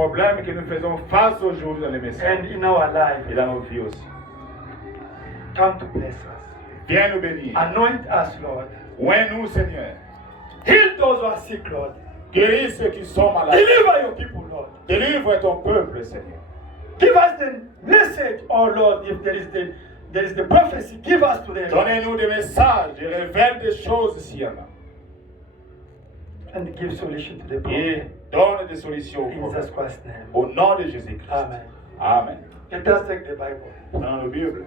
problèmes que nous faisons face aujourd'hui dans les messages and in our life. et dans nos vies aussi. Come to bless us. Viens nous bénir. Anoint us, Lord. Oins-nous, Seigneur. Heal those who are sick, Lord. Guéris ceux qui sont malades. Deliver your people, Lord. Délivre ton peuple, Seigneur. Give us the message, oh Lord, if there is the prophecy, give us today. Donnez-nous des messages, révèle des choses s'il y en a. And give solution to the Et problem. donne des solutions In au Jesus problème. Christ's name. Au nom de Jésus-Christ. Amen. Amen. Let us take the Bible. Dans la Bible,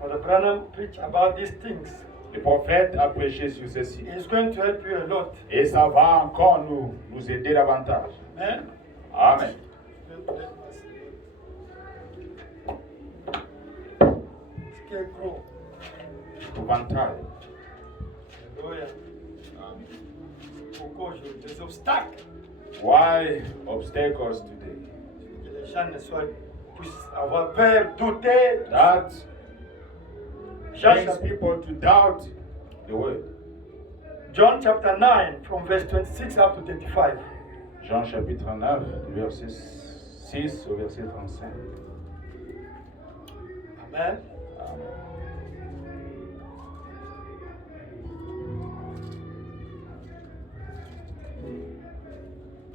Brother Branham preach about these things. le prophète a prêché sur ceci. It's going to help you a lot. Et ça va encore nous aider davantage. Amen. Amen. Scarecrow. Épouvantail. Alléluia. Pourquoi aujourd'hui des obstacles Why obstacles today? que les gens puissent avoir peur, douter. That John brings chapter, people to doubt the word. John chapter 9 from verse 26 up to 35. Jean chapitre 9, verset 6 au verset 35. Amen. Amen.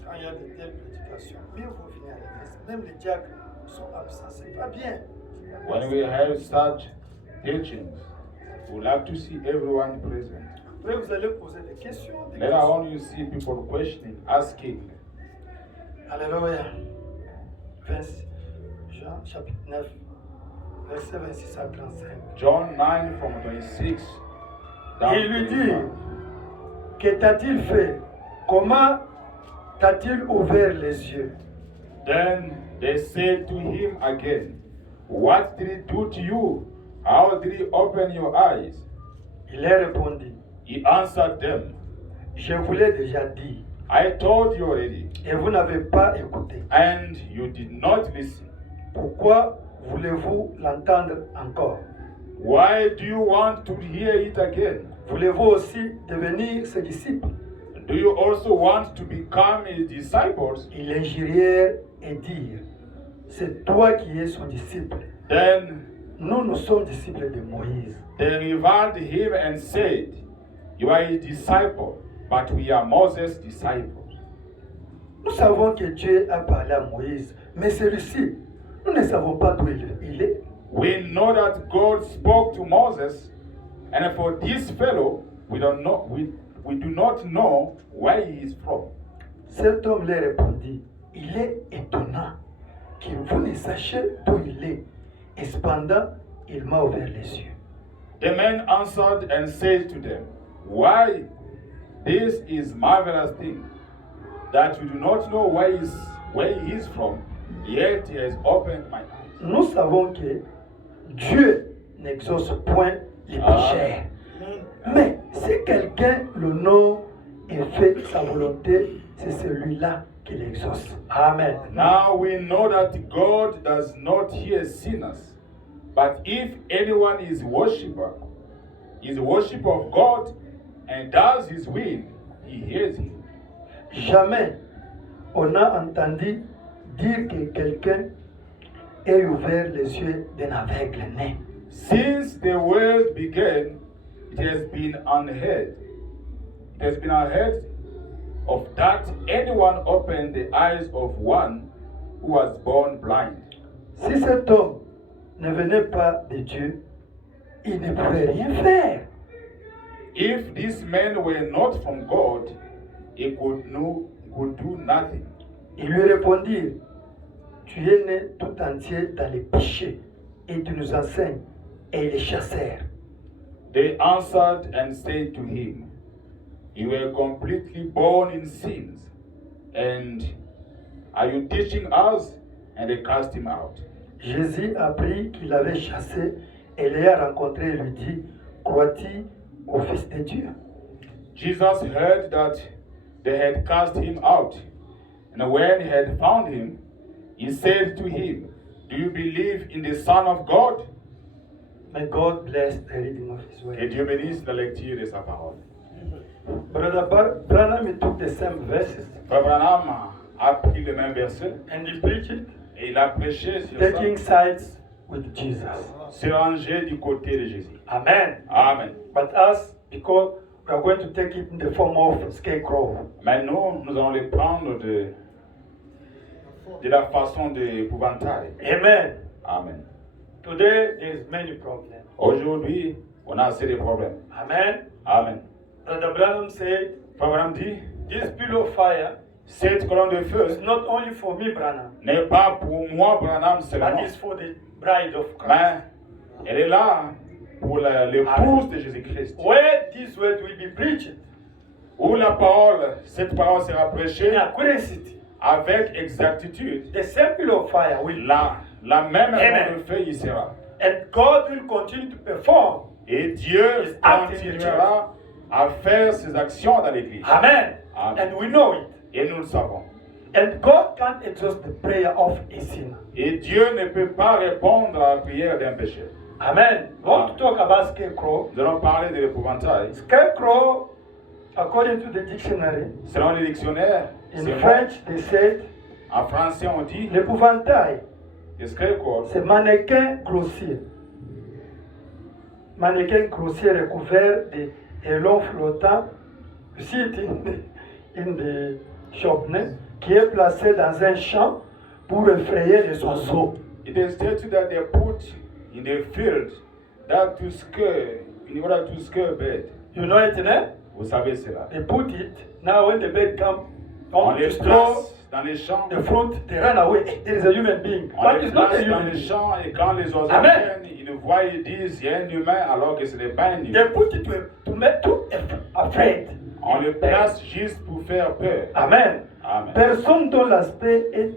Quand il y a de telles prédications, mieux vaut venir à l'église. Même les diacres sont absents, c'est pas bien. When we have such teachings, we like to see everyone present. Après, vous allez poser des questions. Later on, you see people questioning, asking. Alléluia. Jean chapitre 9, verset 26 à 35. John 9 from 26 down Il lui to dit, 35. que t'a-t-il fait? Comment t'a-t-il ouvert les yeux? Then they said to him again, what did he do to you? How did he open your eyes? Il leur répondit, He answered them, je vous l'ai déjà dit, I told you already, et vous n'avez pas écouté. and you did not listen. Pourquoi voulez-vous l'entendre encore? Why do you want to hear it again? Voulez-vous aussi devenir ses disciples? Do you also want to become his disciples? Ils l'injurièrent et dirent, c'est toi qui es son disciple. Then Nous sommes disciples de Moïse. they reviled him and said, you are a disciple, but we are Moses' disciples. Nous savons que Dieu a parlé à Moïse, mais celui-ci, nous ne savons pas d'où il est. We know that God spoke to Moses, and for this fellow, we do not know where he is from. Cet homme leur répondit, il est étonnant que vous ne sachiez d'où il est. Et cependant, il m'a ouvert les yeux. The man answered and said to them, why, this is marvelous thing, that we do not know where he is from, yet he has opened my eyes. Nous savons que Dieu n'exauce point les pécheurs. Mais si quelqu'un l'honore et fait sa volonté, c'est celui-là qui l'exauce. Amen. Now we know that God does not hear sinners, but if anyone is a worshiper of God and does his will, he hears him. Jamais on a entendu dire que quelqu'un ait ouvert les yeux d'un aveugle né. Since the world began, it has been unheard. It has been unheard of that anyone opened the eyes of one who was born blind. Si cet homme ne venait pas de Dieu, il ne pourrait rien faire. If this man were not from God, he could do nothing. Ils lui répondirent, tu es né tout entier dans les péchés et tu nous enseignes. Et ils les chassèrent. They answered and said to him, you were completely born in sins, and are you teaching us? And they cast him out. Jésus apprit qu'il avait chassé et l'ayant rencontré lui dit, crois-tu au Fils de Dieu? Jesus heard that they had cast him out, and when he had found him, he said to him, do you believe in the Son of God? May God bless the reading of His word. Et Dieu bénisse la lecture de sa parole. Brother Branham took the same verses Frère Branham a pris le même verset and he preached it, et il a prêché sur ça, taking sides with Jesus. se ranger du côté de Jésus. Amen. Amen. But us, because we are going to take it in the form of scarecrow. Mais nous allons les prendre de la façon d'épouvantail. Amen. Amen. Today there is many problems. Aujourd'hui, on a assez de problèmes. Amen. Amen. Brother Branham said, Frère Branham dit, this pillar of fire cette colonne de is feu not only for me, Branham, n'est pas pour moi, Branham, but seulement, it's for the bride of Christ. mais elle est là pour l'épouse de Jésus-Christ. Where this word will be preached Où cette parole sera in prêchée accuracy, avec exactitude, the same pillar of fire will la même Amen. colonne de feu y sera. and God will continue to perform. Et Dieu His act in the continuera à faire ses actions dans l'Église. Amen. Amen. And we know it. Et nous le savons. And God can't exhaust the prayer of a sinner. Et Dieu ne peut pas répondre à la prière d'un pécheur. Amen. We want to talk about scarecrow. Nous allons parler de l'épouvantail. Scarecrow, according to the dictionary, Selon les dictionnaires, in c'est French they said, en français on dit l'épouvantail, scarecrow. c'est mannequin grossier. Mannequin grossier recouvert de ailerons flottants, site in the shop, qui est placé dans un champ pour effrayer les oiseaux. It is stated that they put in the field that to scare, in order to scare bird. You know it, né? Vous savez cela. They put it. Now when the bird come, On to les throw place dans les champs. the fruit, they run away. There is a human being, On but les it's not a place dans human les being. champs et quand les oiseaux Amen. viennent, ils le voient et disent il y a un humain alors que ce n'est pas un They humain. put it to make you afraid. On le place juste pour faire peur. Amen. Amen. Personne dont l'aspect est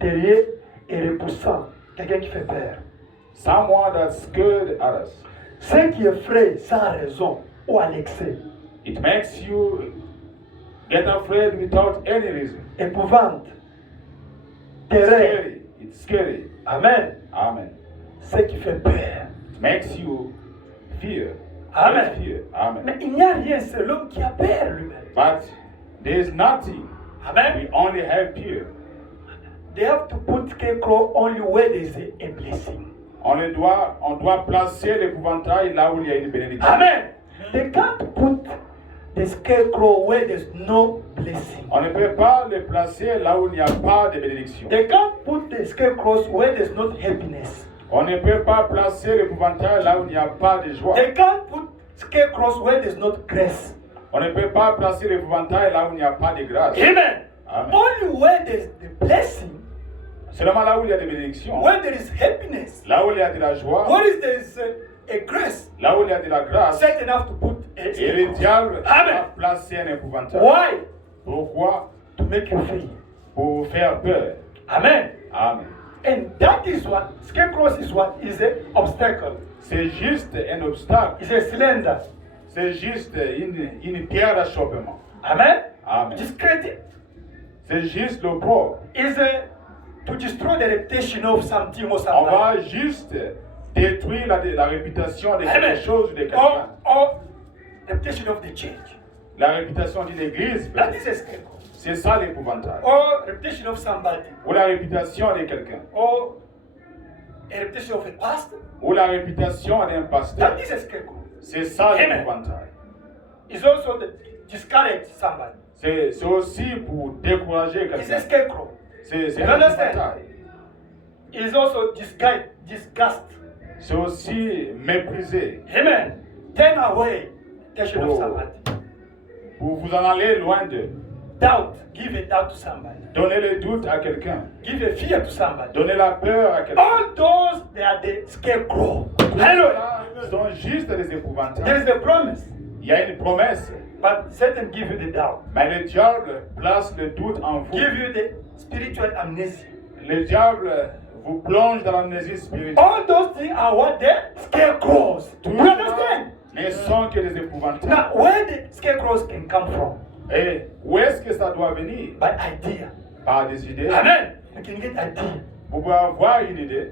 terrible et repoussant. Quelqu'un qui fait peur. Someone that scared others. Ce qui effraie sans raison ou à l'excès. It makes you get afraid without any reason. Épouvante. Terreur. Scary. It's scary. Amen. Amen. Ce qui fait peur. It makes you fear. Amen. Fear. Amen. Mais il n'y a rien, c'est l'homme qui a peur lui-même. But there is nothing. Amen. We only have fear. They have to put scarecrow only where there is a blessing. On doit placer l'épouvantail là où il y a une bénédiction. Amen. They can't put the scarecrow where there's no blessing. On ne peut pas le placer là où il n'y a pas de bénédiction. They can't put the scarecrows where there's not happiness. On ne peut pas placer l'épouvantail là où il n'y a pas de joie. They can't put scarecrows where there's not grace. On ne peut pas placer l'épouvantail là où il n'y a pas de grâce. Amen. Amen. Only where there's the blessing, Seulement là où il y a des bénédictions, where there is happiness, là où il y a de la joie, where there is a grace, là où il y a de la grâce, set enough to put a et le scarecrow. diable Amen. va placer un épouvantail. Why? Pourquoi? To make you fear. Pour vous faire peur. Amen. Amen. And that is what scarecrows is what is an obstacle. C'est juste un obstacle. It's a cylinder. C'est juste une pierre d'achoppement. Amen. Amen. Discredit C'est juste le pro. is to destroy the reputation of something or On somebody. va juste détruire la réputation de quelque Amen. chose ou de quelqu'un. Or reputation of the church. La réputation d'une église, That is a scarecrow. c'est ça l'épouvantail. Or reputation of somebody. Ou la réputation de quelqu'un. Or a reputation of a pastor. Ou la réputation d'un pasteur. That is a scarecrow. C'est ça Amen. l'épouvantail. It's also to discourage somebody. C'est aussi pour décourager It's a quelqu'un. scarecrow. C'est You un understand? épouvantail. It's also disgust. C'est aussi mépriser. Amen. Turn away attention of Oh. somebody. Pour vous en aller loin de. Doubt. Give a doubt to somebody. Donner le doute à quelqu'un. Give a fear to somebody. Donner la peur à quelqu'un. All those, they are the scarecrow. Tout Hallelujah. ça sont juste des There épouvantails. is a promise, Il y a une promesse. but Satan give you the doubt. Mais le diable place le doute en vous. Give you the spiritual amnesia. Le diable vous plonge dans l'amnésie spirituelle. All those things are what the scarecrows. Tout You understand? ne sont que des épouvantails. Now, where the scarecrows can come from? Et où est-ce que ça doit venir? By idea. Par des idées. Amen. You can get idea Vous pouvez avoir une idée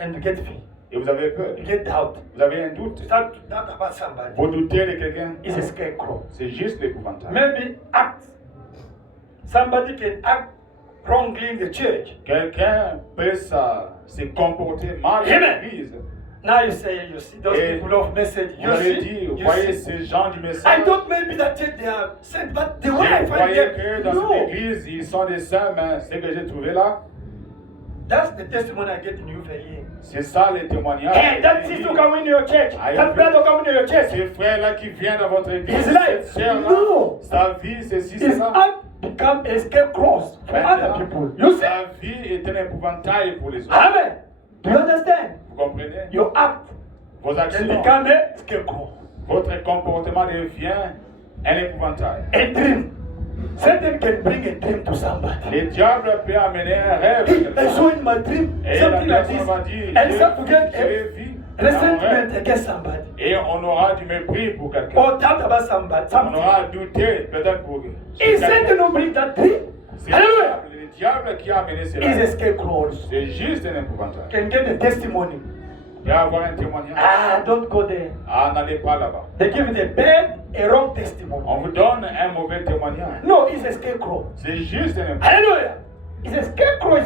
and you get fear. et vous avez peur. You get doubt. Vous avez un doute. Start to doubt about somebody. Vous doutez de quelqu'un. It's a scarecrow. C'est juste l'épouvantail. Maybe act. Somebody can act wrongly in the church. Quelqu'un peut se comporter mal dans Amen. l'église. Now you say, you see those Et people of message. Vous You allez see, dire, you voyez see. ces gens du I message. thought maybe that church they are saint, but the way I Vous find voyez que them, dans no. cette église, ils sont des saints, mais ce que j'ai trouvé là, That's the testimony I get in Uvellier. c'est ça les témoignages. Hey, that sister coming to your church. That brother coming to your church. Ces frères-là qui viennent dans votre église, His life, cette sœur-là, no. sa vie, ceci, His cela. act become a scarecrow for other people. You see? Sa vie est un épouvantail pour les autres. Amen. Do you understand? Vous comprenez? Your act Vos can actions, become a scarecrow. votre comportement devient un épouvantail. A dream. Satan can bring a dream to somebody. Le diable peut amener un rêve. I saw in my dream Et la something like personne this. va dire, And start to get je l'ai vu a dans un rêve. resentment against somebody. Et on aura du mépris pour quelqu'un. Or doubt about somebody. On Something. aura douté peut-être pour Is quelqu'un. Satan not bring that dream? C'est Hallelujah. le diable qui a amené Is a cela. scarecrow also. C'est juste un épouvantail. Can get a testimony. Il va avoir un témoignage. Ah, don't go there. Ah, n'allez pas là-bas. They give you a bad, a wrong testimony. On vous donne un mauvais témoignage. No, it's a scarecrow. C'est juste un épouvantail. Hallelujah. It's a scarecrow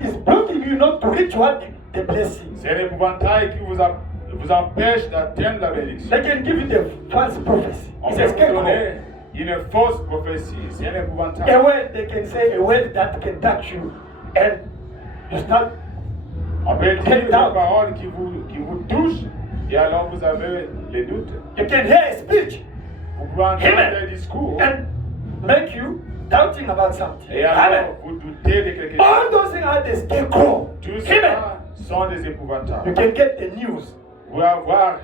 is blocking you not to reach what the blessing. C'est un épouvantail qui vous empêche d'atteindre la bénédiction. They can give you the false prophecy. On It's peut a vous scarecrow. donner une fausse prophétie. C'est un épouvantail. A word, they can say a word that can touch you and you start. On peut dire Get des down. paroles qui vous touchent et alors vous avez les doutes. You can hear a speech Vous pouvez entendre Amen. un discours and make you doubting about something. et Amen. alors vous doutez de quelque chose. All those things are the scarecrow. Tout Amen. cela sont des You épouvantails. can get the news Vous pouvez avoir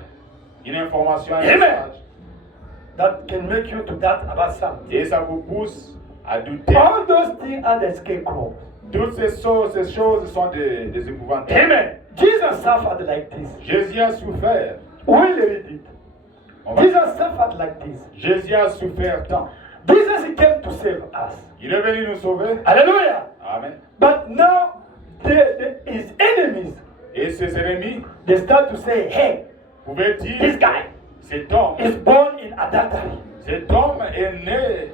une information, un Amen. message that can make you to doubt about something. et ça vous pousse à douter. All those things are the scarecrow. Toutes ces choses sont des épouvantails. Amen. Jesus suffered like this. Jésus a souffert. We'll read it. On va- Jesus suffered like this. Jésus a souffert tant. Jesus he came to save us. Il est venu nous sauver. Hallelujah. Amen. But now his enemies, Et ses ennemis, they start to say, hey, vous pouvez this dire, guy cet homme is born in adultery. est né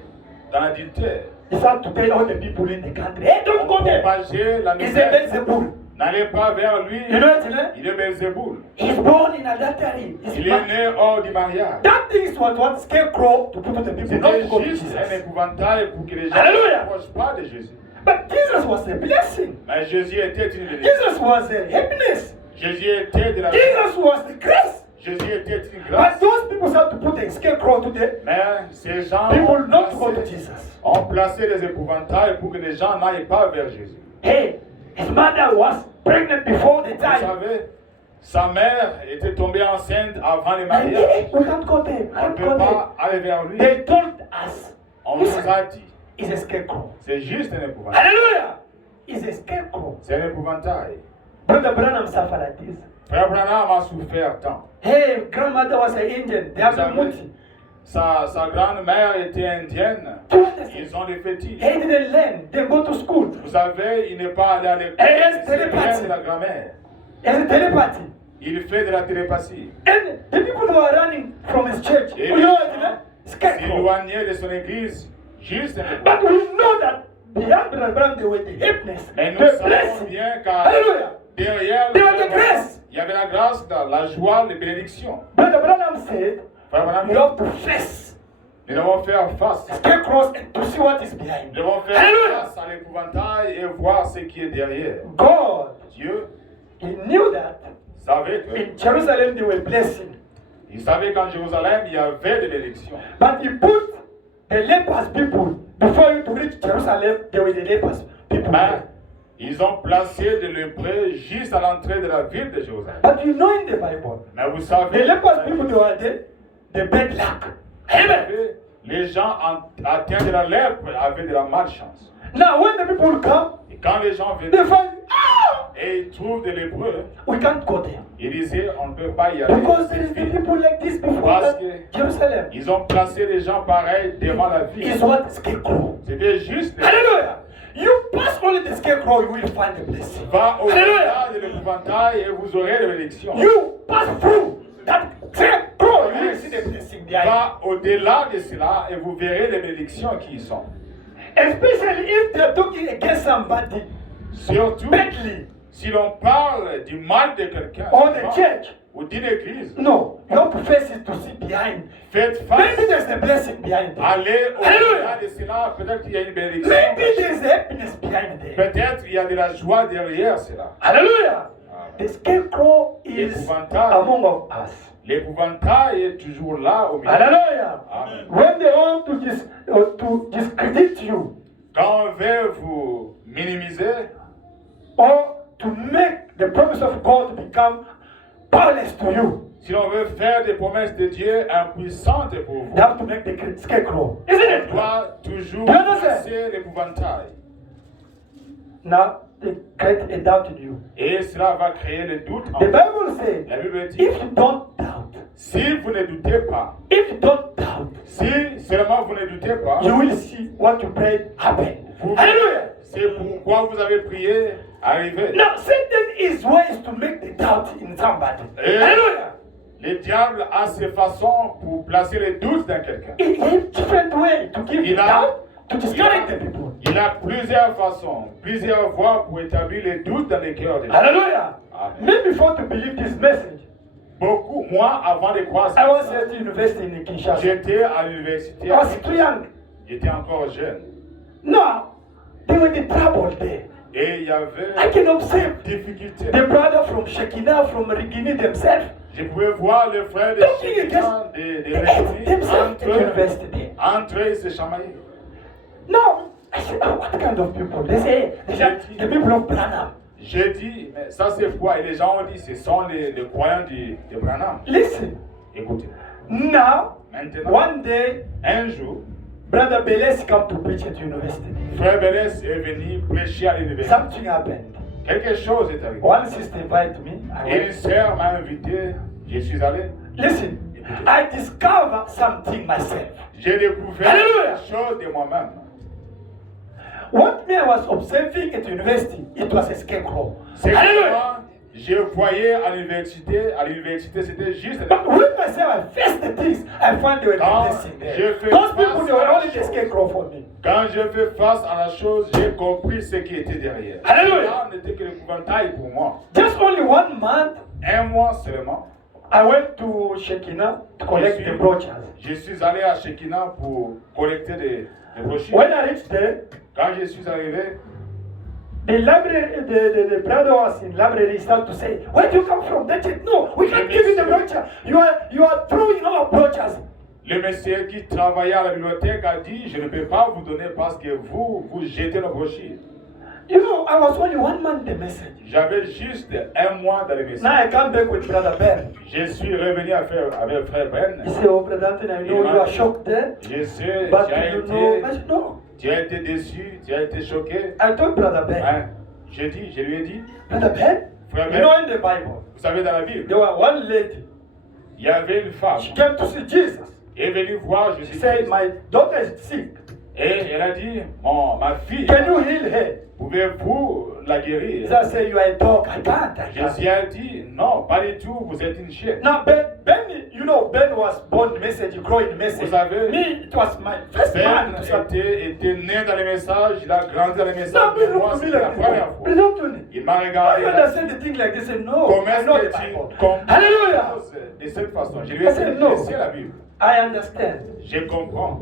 dans l'adultère. He start to tell all the people in the country, hey, don't go there. Propager la He's a nouvelle. Beelzebub. N'allez pas vers lui. You know what you know? Il est Belzéboul. He's born in adultery. Il est né hors du mariage. That thing is what scarecrow to put on the people not to go C'était to juste un Jesus. épouvantail pour que les gens ne Alléluia. s'approchent pas de Jésus. But Jesus was a blessing. Mais Jésus était une bénédiction. Jesus was a happiness. Jésus était de la Jesus was the grace. Jésus était une But grâce. those people start to put a scarecrow to the Mais ces gens people not to go to Jesus. ont placé des épouvantails pour que les gens n'aillent pas vers Jésus. Hey, his mother was pregnant before the Vous time. savez, sa mère était tombée enceinte avant le And mariage. hey, we can't go there. On ne Can't peut go there. pas aller vers lui. They told us On nous a dit, he's a scarecrow. c'est juste un épouvantail. Hallelujah. He's a scarecrow. C'est un épouvantail. Brother Branham suffered like this. Frère Branham a souffert tant. Hey, grandmother was an Indian. They have a muti. Sa grand-mère était indienne. Ils ont des fétiches. He didn't learn. They go to school. Vous savez, il n'est pas allé à l'école. Yes, C'est rien télépathie. de la grammaire. As a telepathy. Il fait de la télépathie. And the people who are running from his church, Et you know what, you know? Scarecrow. s'éloigner de son église, juste un peu. But we know that behind Brother Branham, they were the happiness, Mais nous the savons blessing. bien qu'à Hallelujah. derrière, There was the grace. il y avait la grâce, la joie, les bénédictions. Brother Branham said, Frère Branham, you have to face nous devons faire face. scarecrows and to see what is behind. Nous devons faire Hallelujah. face à l'épouvantail et voir ce qui est derrière. God, Dieu he knew that savait que, in Jerusalem they were blessing. il savait qu'en Jérusalem, il y avait de l'élection. But he put the lepers people before you to reach Jerusalem, there were the lepers people. Mais ils ont placé des lépreux juste à l'entrée de la ville de Jérusalem. But you know in the Bible, Mais vous the savez, lepers people they were the bad luck. Amen. les gens atteints de la lèpre avaient de la malchance. Now when the people come, Et quand les gens they venaient find, ah, et ils trouvent des lépreux, we can't go there. ils disaient on ne peut pas y aller. Because there is the people like this before Parce that que Jerusalem ils ont placé les gens pareils devant la ville. is what scarecrow. C'était juste les Hallelujah. You pass only the scarecrow, you will find the blessing. va au-delà Hallelujah. de l'épouvantail et vous aurez de l'élection. You pass through that scarecrow, you will see the blessing there. Va au-delà de cela et vous verrez les bénédictions qui y sont. Especially if they are talking against somebody Surtout badly si l'on parle du mal de quelqu'un or the church. ou d'une église. No, you have to face it to see behind. Faites Maybe face, there's a blessing behind it. allez Hallelujah. au-delà de cela. Peut-être qu'il y a une bénédiction. Maybe there's happiness behind it. Peut-être il y a de la joie derrière cela. Hallelujah. Amen. The scarecrow is L'épouvantail. among of us. L'épouvantail est toujours là au milieu. Hallelujah. Amen. When they want to discredit you Quand on veut vous minimiser or to make the promise of God become powerless to you, si l'on veut faire des promesses de Dieu impuissantes pour vous, they have to make the scarecrow. Isn't on it? doit toujours You understand? placer l'épouvantail. Now they create a doubt in you. Et cela va créer le doute en The vous. Bible says, La Bible dit, if you don't doubt, si vous ne doutez pas, if you don't doubt, si seulement vous ne doutez pas, you will see what you prayed happen. vous, Hallelujah. c'est pourquoi vous avez prié arriver. Now Satan is ways to make the doubt in somebody. Et Hallelujah. le diable a ses façons pour placer le doute dans quelqu'un. He has different ways to give Il the a- doubt to discourage the people. Il a plusieurs façons, plusieurs voies pour établir les doutes dans les cœurs des gens. Hallelujah. Amen. Me before to believe this message, Beaucoup, moi, avant de croire I was ça, at the university in Kinshasa. j'étais à l'université, I was too young. j'étais encore jeune. Now, they were in trouble there. Et il y avait I can observe des difficultés. the brother from Shekinah, from Rigini themselves, Je pouvais voir les frères de talking Shekinah, against des themselves at the entre university there. entre eux, ils se chamaillaient. Now, I said, oh, what kind of people? They say, the people of Branham. J'ai dit, mais ça c'est quoi? Et les gens ont dit, ce sont les croyants de Branham. Listen, Écoutez, now, maintenant, one day, un jour, Brother Beles come to preach at university. Frère Bélès est venu prêcher à l'université. Something happened. Quelque chose est arrivé. One sister invited me. I Et une went. sœur m'a invité, je suis allé. Listen, I discovered something myself. J'ai découvert Hallelujah. quelque chose de moi-même. What me I was observing at university, it was a scarecrow. C'est que Hallelujah. moi, je voyais à l'université, c'était juste. But when myself I faced the things, I found there was a Quand blessing je there. fais Those face people, they were à la only the chose. scarecrow for me. Quand je fais face à la chose, j'ai compris ce qui était derrière. Hallelujah. Cela n'était que l'épouvantail pour moi. Just only 1 month, Un mois seulement, I went to Shekinah to collect the brochures. je suis allé à Shekinah pour collecter des brochures. When I reached there, Quand je suis arrivé, the library, the brother was in library, started to say, where do you come from? They said, no, we can't give you the brochure. You are throwing our brochures. le monsieur qui travaillait à la bibliothèque a dit, je ne peux pas vous donner parce que vous jetez nos brochures. You know, I was only 1 month the message. J'avais juste un mois dans le message. Now I come back with Brother Ben. Je suis revenu avec frère Ben. He said, oh, Brother Anthony, I know you are shocked there. Je sais, But tu as you know, I été, said, no. tu as été déçu, tu as été choqué. I told Brother Ben, Hein? Je lui ai dit, Brother Ben, frère you Ben, know in the Bible, vous savez dans la Bible, there was one lady, il y avait une femme she came to see Jesus. qui est venue voir She Jésus. said, my daughter is sick. Et elle a dit, ma fille, Can you heal her? pouvez-vous la guérir? Jesus said, you are a dog. I can't. Jésus a dit, non, pas du tout, vous êtes une chienne. Now, Ben, you know, Ben was born in message, you grow in message. Vous savez, Me, it was my first Ben man to say, était né dans les messages, il a grandi dans les no, messages, me mais moi, look to me c'était la like première this. fois. Brother Anthony, Il m'a how regardé. you Il a understand dit, the thing like this? I said, no, comment I est-ce know the que tu Bible. comprends Hallelujah. les choses de cette façon? Je lui ai I said, dit, no. je sais la Bible. I understand. Je comprends.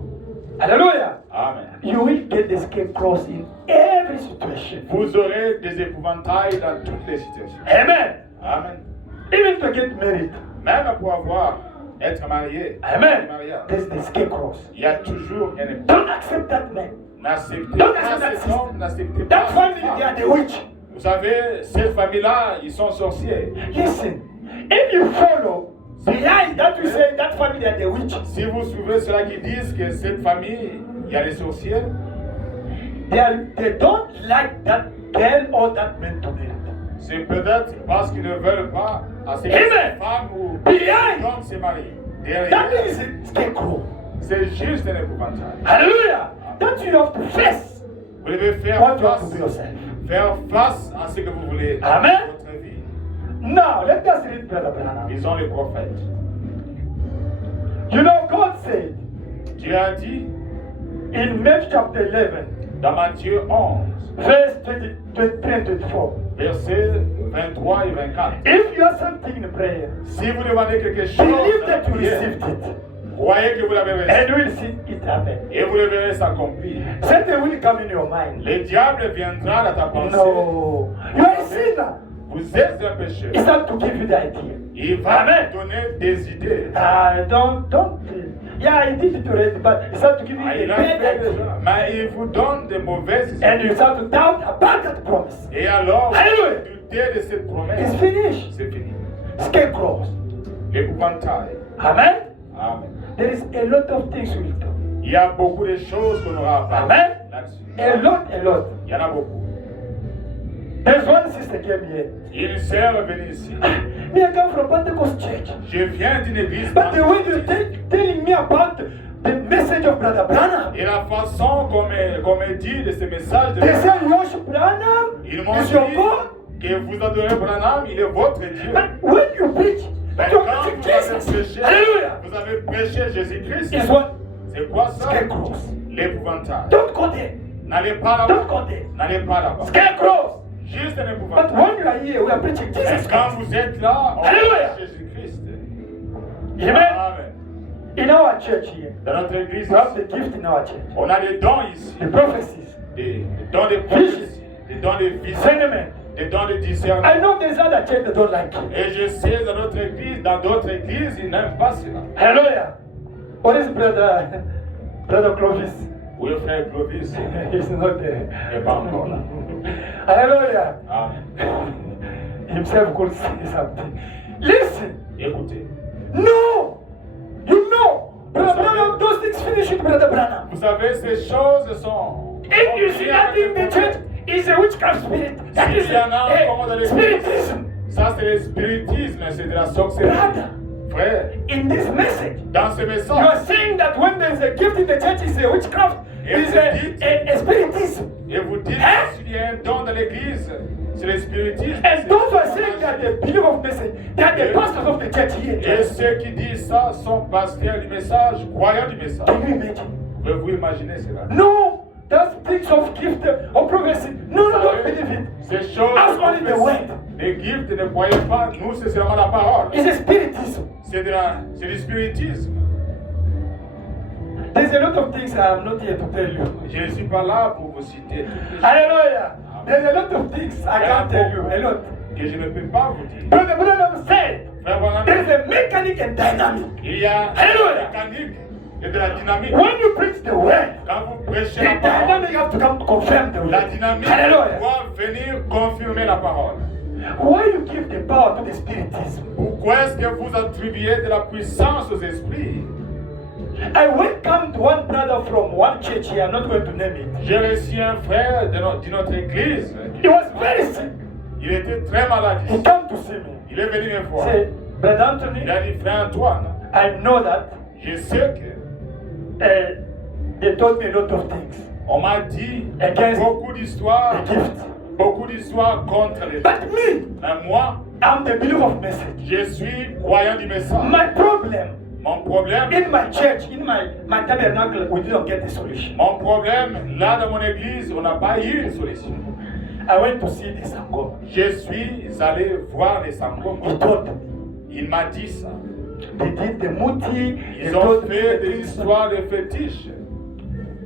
Hallelujah. Amen. You will get the scarecrows in every situation. Vous aurez des épouvantails dans toutes les situations. Amen. Amen. Even to get married. Même pour être marié, Amen. mariage, There's the scarecrows. il y a toujours un épouvantail. Don't accept that man. N'acceptez Don't pas accept that cet homme, n'acceptez pas That cette family, femme. they are the witch. Vous savez, cette famille-là, ils sont sorciers. Listen, if you follow behind that you say that family are the witch, Si vous suivez ceux-là qui disent que cette famille, il y a des sorciers, they don't like that girl or that man to marry. c'est peut-être parce qu'ils ne veulent pas à ce que Amen. cette femme ou Behind. l'homme se marie. That Derrière, is a scarecrow. c'est juste un épouvantail. Hallelujah. That you have to face Vous devez faire what you have to face, do yourself. faire face à ce que vous voulez Amen. dans votre vie. Now, let us read Brother Branham. Lisons les prophètes. You know, God said Dieu a dit in Mark chapter 11, Dans Matthieu 11, verse 23 and 24. versets 23 et 24. If you have something in prayer, Si vous demandez quelque chose, believe dans that la you prière, received it. croyez que vous l'avez reçu And you will see it happen. et vous le verrez s'accomplir. Satan will come in your mind. Le diable viendra dans ta pensée. No. You are a sinner. Vous êtes un pécheur. It's not to give you the idea. Il va Amen. vous donner des idées. Don't. Yeah, I did it already, but it's not to give you Ah, a il a bad fait idea. déjà. Mais il vous donne des mauvaises And idées. you start to doubt about that promise. Et alors, Alléluia. vous doutez de cette promesse. It's finished. C'est fini. Scarecrows. L'épouvantail. Amen. Amen. There is a lot of things we'll do. Il y a beaucoup de choses qu'on aura à parler Amen. là-dessus. A lot. Il y en a beaucoup. There's one sister came here. Une sœur est venue ici. Me, I come from Pentecost church. Je viens d'une église. But the way you're telling me about the message of Brother Branham, Et la façon qu'on me dit de ce message de they say you worship Branham ils m'ont is dit your God. que vous adorez Branham, il est votre Dieu. But when you preach, Mais you quand preach vous avez Jesus. prêché, Hallelujah. vous avez prêché Jésus-Christ. It's what? C'est quoi ça? Scarecrows. L'épouvantail. Don't go there. N'allez pas Don't là-bas. go there. N'allez pas là-bas. Scarecrows. Juste un But épouvantail. when you are here, we are preaching Mais Jesus quand Christ. vous êtes là, on Alléluia. prêche Jésus-Christ. Amen. Amen. In our church here, Dans notre église, we have the gift in our church. on a des dons ici. The prophecies, Des dons de prophétie, des dons de vision, discernment. des dons de discernement. I know there's other church that don't like it. Et je sais dans d'autres églises, ils n'aiment pas cela. Hallelujah. What is brother Clovis? Oui, frère Clovis He's not there. n'est pas encore là. Hallelujah. Amen. Himself could say something. Listen. Écoutez, No. You know. Brother Branham, those things finish with Brother Branham. vous savez, ces choses sont. If you see that in the church, it's a witchcraft spirit. That is S'il y en a encore dans a l'église, spiritism. ça c'est le spiritisme, c'est de la sorcellerie. Brother, Frère, in this message, dans ce you are message, saying that when there's a gift in the church, it's a witchcraft, it's a spiritism. et vous dites Hein? qu'il y a un don dans l'église, c'est le spiritisme. And those who are saying that they believe of message, they are the pastors of the church Et here. ceux qui disent ça sont pasteurs du message, croyants du message. Can you imagine? Pouvez-vous imaginer cela? No, that's things of gift or prophecy. No, don't believe it. Ces choses, Ask only the word. les gifts, ne croyez pas, nous c'est seulement la parole. It's a spiritism. C'est du spiritisme. There's a lot of things I am not here to tell you. Je ne suis pas là pour vous citer toutes les choses Hallelujah. There's a lot of things I can't tell you. A lot. que je ne peux pas vous dire. Brother Branham said Frère Branham, there's a mechanic and dynamic. il y a de Alléluia. la mécanique et de la dynamique. When you preach the word, Quand vous prêchez the la parole, dynamic have to come to confirm the la word. dynamique Hallelujah. doit venir confirmer la parole. Why you give the power to the spiritism? Pourquoi est-ce que vous attribuez de la puissance aux esprits? I welcomed one brother from one church here. I'm not going to name it. J'ai reçu un frère de notre église. He was very sick. Il était très malade. He came to see me. Il est venu me voir. Say, Brother Anthony, Il a dit, frère Antoine, I know that je sais que they told me a lot of things. on m'a dit Against beaucoup d'histoires, the gift. beaucoup d'histoires contre les gens. But me, Mais moi, I'm the believer of message. je suis croyant du message. My problem Mon problème, in my church, in my tabernacle, we didn't get the solution. mon problème, là dans mon église, on n'a pas eu une solution. I went to see the Sangoma. Je suis allé voir les Sangoma. He told me. Il m'a dit ça. They did the muti. They Ils ont told me fait the des things. histoires de fétiches.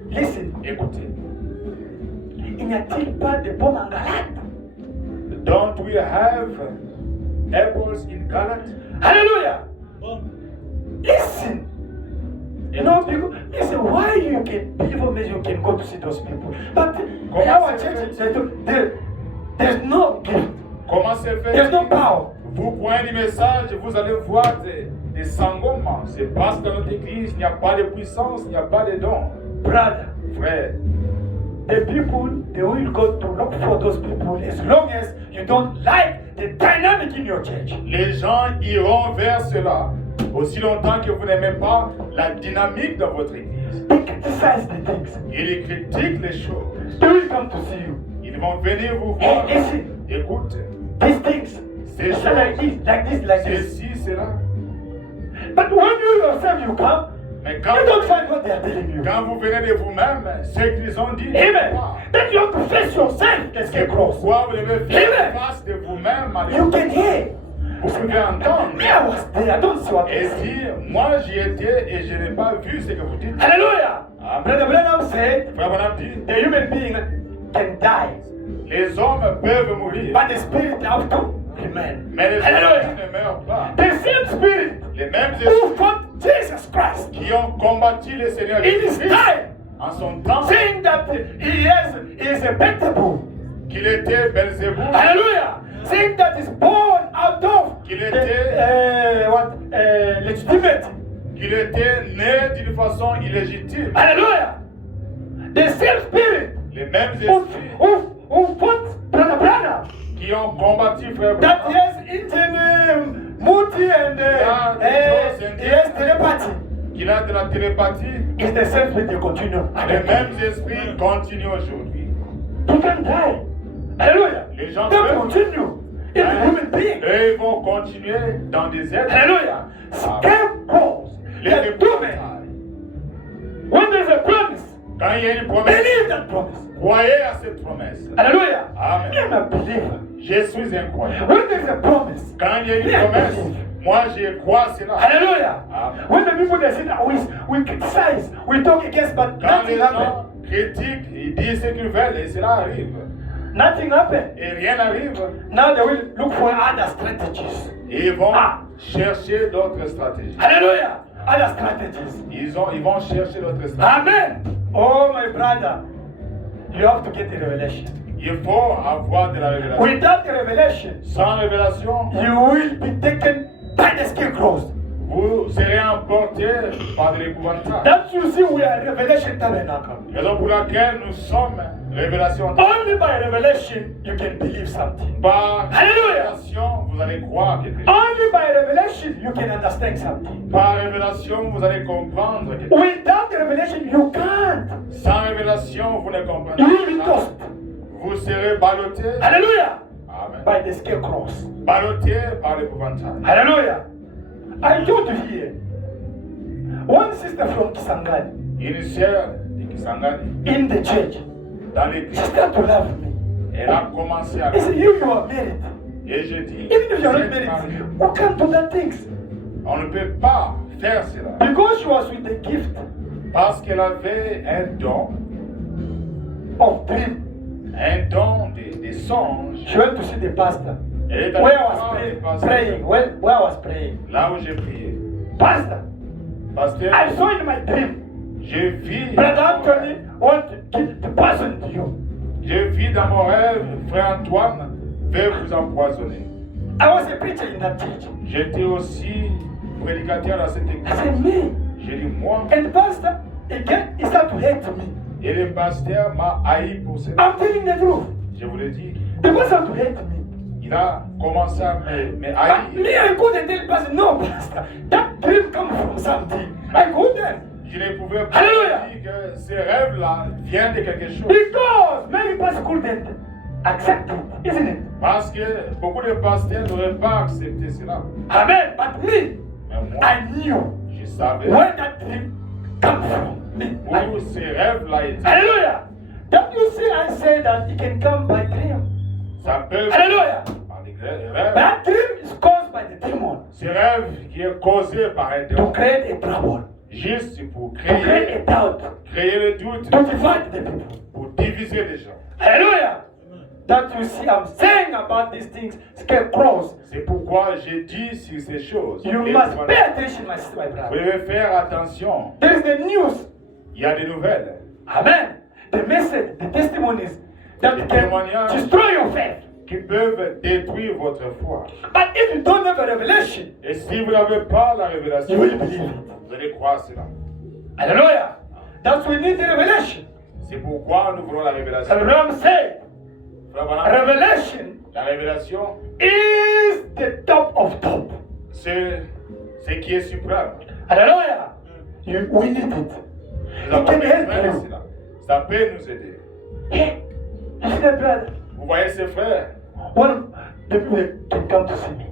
Listen, Écoutez, il n'y a-t-il pas de pommes en Galate? don't we have apples in Galat? Hallelujah! Listen. You know, because, listen, why you can believe on me, you can go to see those people. But in our church, there's no gift. Comment se There's no fait-il? power. Vous prenez des messages, vous allez voir des sangomas. C'est parce que dans notre église, il n'y a pas de puissance, il n'y a pas de dons. Brother, Frère, the people, they will go to look for those people as long as you don't like the dynamic in your church. les gens iront vers cela aussi longtemps que vous n'aimez pas la dynamique dans votre église. They criticize the things. Ils critiquent les choses. They will come to see you. Ils vont venir vous voir. Hey, listen, Écoute, these things, ces it's like choses, this, like this, like this. ceci, cela. But when you yourself, you come, Mais quand, You don't find what they are telling you. quand vous venez de vous-même, ce qu'ils ont dit, Amen. That you have to face yourself. Let's get close. pourquoi vous devez faire Amen. face de vous-même à You can hear. vous pouvez entendre Me, I was there. I don't see what et they say. dire, moi j'y étais et je n'ai pas vu ce que vous dites. Hallelujah. Amen. Brother Branham said, Frère Branham dit, the human being can die, les hommes peuvent mourir, but the spirit have to remain. mais les Hallelujah. hommes ne meurent pas. The same spirit Les mêmes who esprits fought Jesus Christ qui ont combattu le Seigneur in his Jésus time, en son temps, saying that he is a Beelzebub. qu'il était Belzébuth, Hallelujah. Saying that is born out of qu'il était, legitimate. qu'il était né d'une façon illégitime. Hallelujah. The same spirit Les mêmes who esprits fought Brother Branham. qui ont combattu Frère That Branham, yes, Indian Muti and yes, telepathy. qu'il a de la télépathie, It's the same spirit they continue. les mêmes esprits continuent aujourd'hui. You can die. Hallelujah. Les gens They peuvent, continue. It's a human being. eux, ils vont continuer dans des êtres. Hallelujah. Scarecrows. Les They are doing. épouvantails. When there's a promise, Quand il y a une promesse, believe that promise. croyez à cette promesse. Hallelujah. Amen. I'm a believer. Je suis un croyant. When there's a promise, Quand il y a une promesse, moi je crois cela. hallelujah. Amen. When the people they say that we criticize, we talk against, but Quand les nothing gens happened. critiquent, ils disent ce qu'ils veulent et cela arrive. Nothing happened. Et rien n'arrive. Now they will look for other strategies. Et ils vont chercher d'autres stratégies. Hallelujah. Other strategies. Ils vont chercher d'autres stratégies. Amen. Oh my brother, you have to get the revelation. Il faut avoir de la révélation. Without the revelation, Sans révélation, you will be taken by the scarecrows. vous serez emporté par de l'épouvantail. That you see, we are Revelation Tabernacle. Raison pour laquelle nous sommes révélation. Only by revelation you can believe something. Par Hallelujah. révélation, vous allez croire quelque chose. Only by revelation you can understand something. Par révélation, vous allez comprendre quelque chose. Without the revelation you can't. Sans révélation, vous ne comprenez You will be pas. tossed. Vous serez ballotté. Hallelujah. Amen. By the scarecrows. Ballotté par l'épouvantail. Hallelujah. I told you here. One sister from Kisangani Une sœur de Kisangani, in the church, dans she l'église, started to love me. elle a commencé à He said, you are married. Et je dis, Even if you are vous not êtes married, marié. you can't do that things. On ne peut pas faire cela. Because she was with the gift Parce qu'elle avait un don des songes. She went to see the pastor. Elle est Where allée I was voir le pasteur, praying. Where I was praying. là où j'ai prié. Pastor, Pasteur, I saw in my dream, je vis, Brother Anthony want to give the poison to you. je vis dans mon rêve, frère Antoine veut vous empoisonner. I was a preacher in that church. J'étais aussi prédicateur dans cette I église. said, me. J'ai dit, moi, And the pastor, again, he started to hate me. et le pasteur m'a haï pour cela. I'm telling the truth. Je vous l'ai dit, The pastor to hate me. il a commencé à me But haïr. me, I couldn't tell the pastor, no, pastor, that dream comes from something. I couldn't. Je ne pouvais pas Alléluia. dire que ces rêves-là viennent de quelque chose. Because many pastors couldn't accept it, isn't it? Parce que beaucoup de pasteurs n'auraient pas accepté cela. Amen. But me, Mais moi, I knew je savais where that dream comes from. Me. où ces rêves-là étaient. Hallelujah. Don't you see I say that it can come by dream? Ça peut Hallelujah. par des rêves. That dream is caused by the demon Ces rêves qui est causé par un to démon. create a trouble, Juste pour to create créer a doubt, le doute, to divide the people. pour diviser les gens. Hallelujah. That you see I'm saying about these things, scarecrows. C'est pourquoi j'ai dit sur ces choses. You Et must voilà. pay attention, my sister, my Vous brother. devez faire attention. There is the news. Il y a des nouvelles. Amen. The message, the testimonies that Les can témoignages. destroy your faith. Qui peuvent détruire votre foi. But if you don't have a revelation, Et si vous n'avez pas la you révélation, will believe it. vous allez croire cela. Hallelujah. That's why we need the revelation. C'est pourquoi nous voulons la révélation. Abraham said, Frère Branham, revelation la révélation, is the top of top. c'est ce qui est suprême. Hallelujah. We need it. Nous It avons can help besoin de you. cela. Ça peut nous aider. Hey, you see that brother? Vous voyez ces frères, One of the people can come to see me.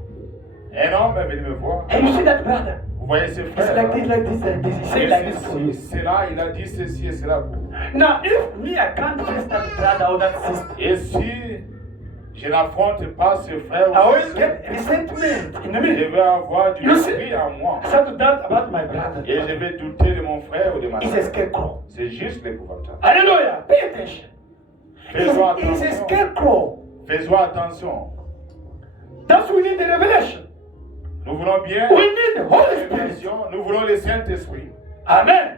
un homme est venu me voir. And you see that brother? Vous voyez ses It's frères. like this, like this, like this. He said like this for you. C'est là, il a dit ceci et cela pour vous. Now, if me, I can't face that brother or that sister, Et si je n'affronte pas ce frère I ou always cette get sœur, resentment in je me. vais avoir du You see? mépris en moi. I start to doubt about my brother. Et je vais douter de mon frère ou de ma He's a sœur. scarecrow. C'est juste l'épouvantable. Hallelujah. Pay attention. Fais-toi He's a attention. scarecrow. Fais-toi attention. That's why we need the revelation. Nous voulons bien We need the Holy la Spirit. révélation. Nous voulons le Saint-Esprit. Amen.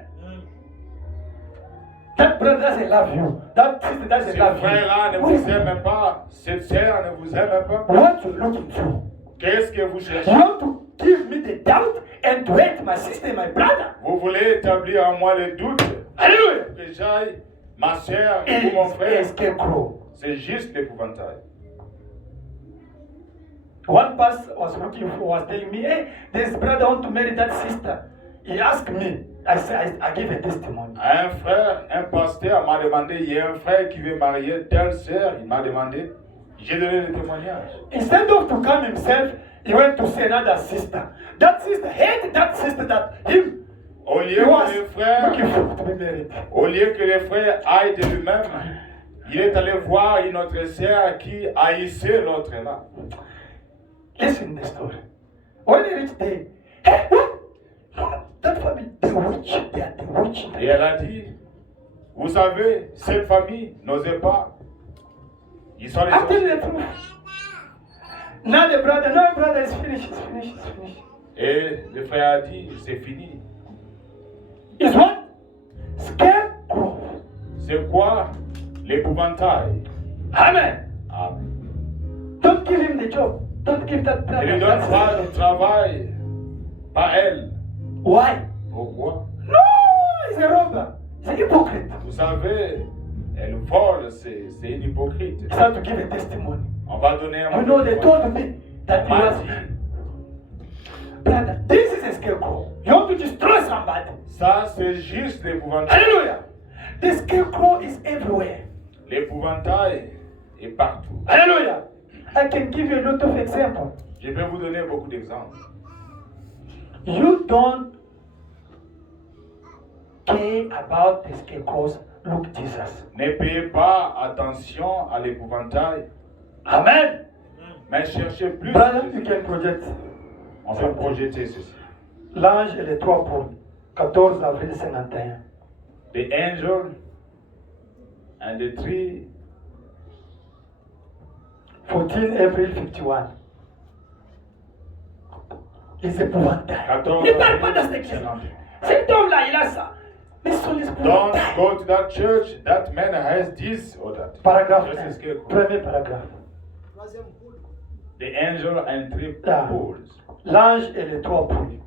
That brother doesn't love you. That sister doesn't Ce love frère-là ne you. vous aime pas. Cette sœur ne vous aime pas. What you looking for? Qu'est-ce que vous cherchez? You want to give me the doubt and to hate my sister and my brother? Vous voulez établir en moi le doute Hallelujah. que j'aille ma sœur ou mon It's a frère. scarecrow. C'est juste l'épouvantail. One pastor was telling me, hey, this brother want to marry that sister. He asked me. I said, I give a testimony. Un frère, un pasteur m'a demandé, il y a un frère qui veut marier telle sœur, il m'a demandé, j'ai donné le témoignage. Instead of to come himself, he went to see another sister. That sister hated that sister that him. Au He lieu was que les frères, looking for to be married. au lieu que les frères aillent de lui-même, il est allé voir une autre sœur qui haïssait l'autre là. Listen to the story. When he reached there, hey, what? No, that family, they witch. They are the witch. Et elle a dit, vous savez, cette famille n'osait pas. Ils sont les I'm telling sorciers. the truth. Now the brother is finished. It's finished. It's finished. Et le frère a dit, c'est fini. Is what? Scarecrow. C'est quoi l'épouvantail? Amen. Amen. Don't give him the job. Don't give that brother. Il ne donne that pas sister. le travail, pas elle. Why? Pourquoi? No, he's a robber. He's an hypocrite. Vous savez, elle vole, c'est une hypocrite. He started to give a testimony. On va donner un You know, they témoignage. told me that he On m'a was. dit, Brother, this is a scarecrow. You want to destroy somebody. ça c'est juste l'épouvantail. Hallelujah. The scarecrow is everywhere. L'épouvantail est partout. Hallelujah. I can give you a lot of examples. Je vais vous donner beaucoup d'exemples. You don't care about the scarecrows. Look, Jesus. Ne payez pas attention à l'épouvantail, Amen. mais cherchez plus. Brother, you can project. On peut projeter ceci. L'ange et les trois pôles. 14 avril 51. The angel and the tree. 14 April 51. Les épouvantails. 14 Ne parle pas de cette église. Cet homme-là, il a ça. Mais ce sont les Don't épouvantails. go to that church. That man has this or that. Paragraphe Just 1. escape. Premier paragraphe. The angel and three Ah. poles. L'ange et les trois poules.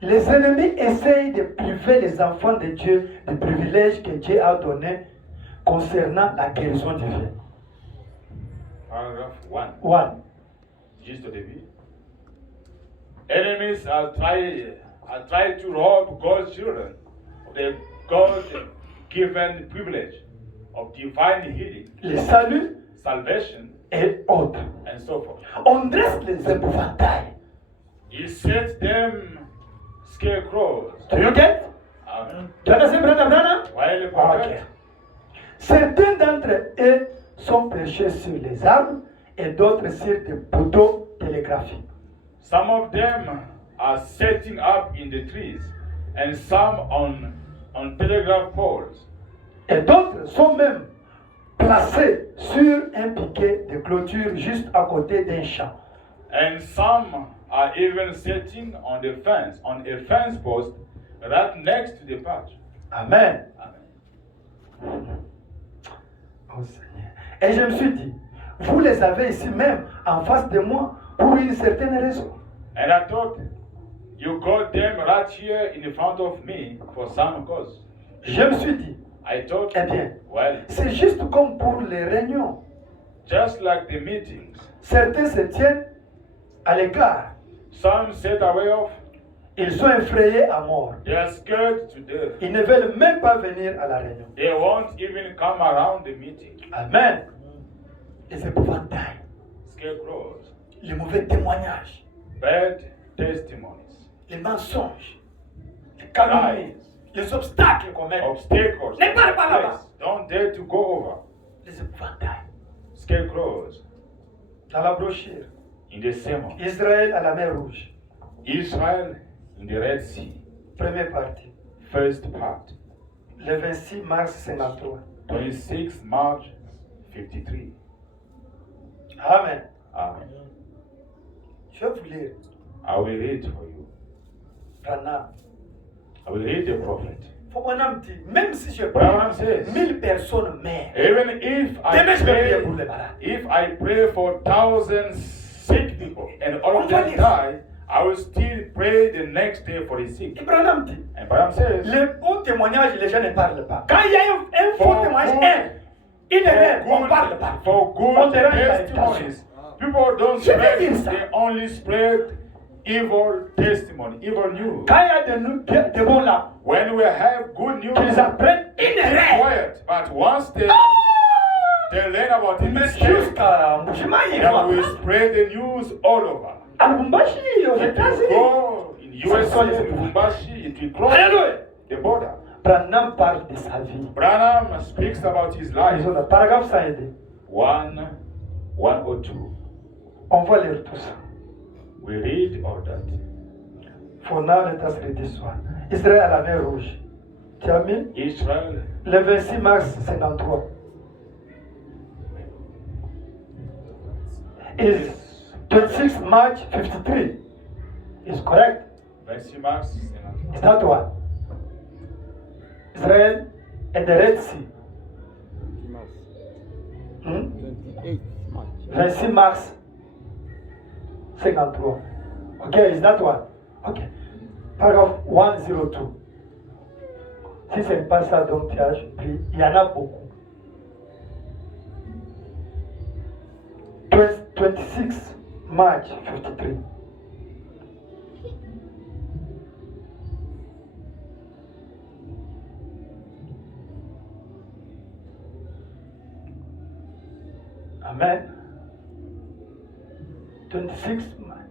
Les ennemis essayent de priver les enfants de Dieu des privilèges que Dieu a donnés concernant la guérison divine. Paragraph 1. 1. Juste au début. Enemies are trying to rob God's children of their God-given privilege of divine healing, Le salut salvation, et autres. and so forth. On dresse les épouvantails. He set them scarecrows. Do you get? Tu as laissé Brother Branham? While the Ok. prophet, Certains d'entre eux sont perchés sur les arbres et d'autres sur des poteaux télégraphiques. some of them are setting up in the trees, and some on telegraph poles. Et d'autres sont même placés sur un piquet de clôture juste à côté d'un champ. And some are even sitting on a fence post right next to the patch. Amen. Amen. Oh Seigneur. Et je me suis dit, vous les avez ici même en face de moi pour une certaine raison. And I thought, you got them right here in front of me for some cause. Je me suis dit, I thought, eh bien, well, c'est juste comme pour les réunions. just like the meetings, Certains se tiennent à l'écart. some set away off, Ils sont effrayés à mort. they are scared to death. Ils ne veulent même pas venir à la réunion. They won't even come around the meeting. Amen. Les épouvantails, Scarecrows, les mauvais témoignages. bad testimonies, les mensonges, les calomnies, les obstacles qu'on met, obstacles, ne parle pas là-bas. place. Don't dare to go over. Les épouvantails. Scarecrows Dans la brochure, in the sermon. Israël à la mer Rouge, Israel in the Red Sea. première partie, First part. le 26 mars 53. 26 March 53. Amen. Amen. Je vais vous lire I will read for you. Branham. I will read the prophet. Faut mon âme dit, même si je Branham prie, says, 1000 personnes meurent. even if Demain, je vais prier pour pray, les malades. if I pray for thousands sick people and all of them die, I will still pray the next day for the sick. Et Branham dit, And Branham says, les beaux témoignages, les gens ne parlent pas. Quand il y a un faux témoignage, une erreur, on ne parle pas. for On good dérange la testimonies, people don't Je vais dire spread, ça. they only spread evil testimony, evil news. Quand il y a des bons là, When we have good news, qu'ils apprennent une it's erreur. quiet. But once they learn about it, Mais mistake, jusqu'à Mbushima, il then we va spread the news all over. à Lubumbashi, aux It will États-Unis. go in USA, in Lubumbashi, it will cross Alléluia. the border. Branham parle de sa vie. Branham speaks about his life. Ils ont le paragraphe sans aider. 102. On va lire tout ça. We read all that. Fona le tasserie du soir. Israël à la mer Rouge. Tu as mis Israel, le 26 mars 53. Is 26 March 53. Is correct. 26 mars, Is that one? Israel and the Red Sea. Hmm? 28 March. 26 mars 53. Okay, is that one? Okay. Paragraph 102. Si ce n'est pas ça, donc tu as pris. Il y en a beaucoup. 26 March 53. Amen. 26,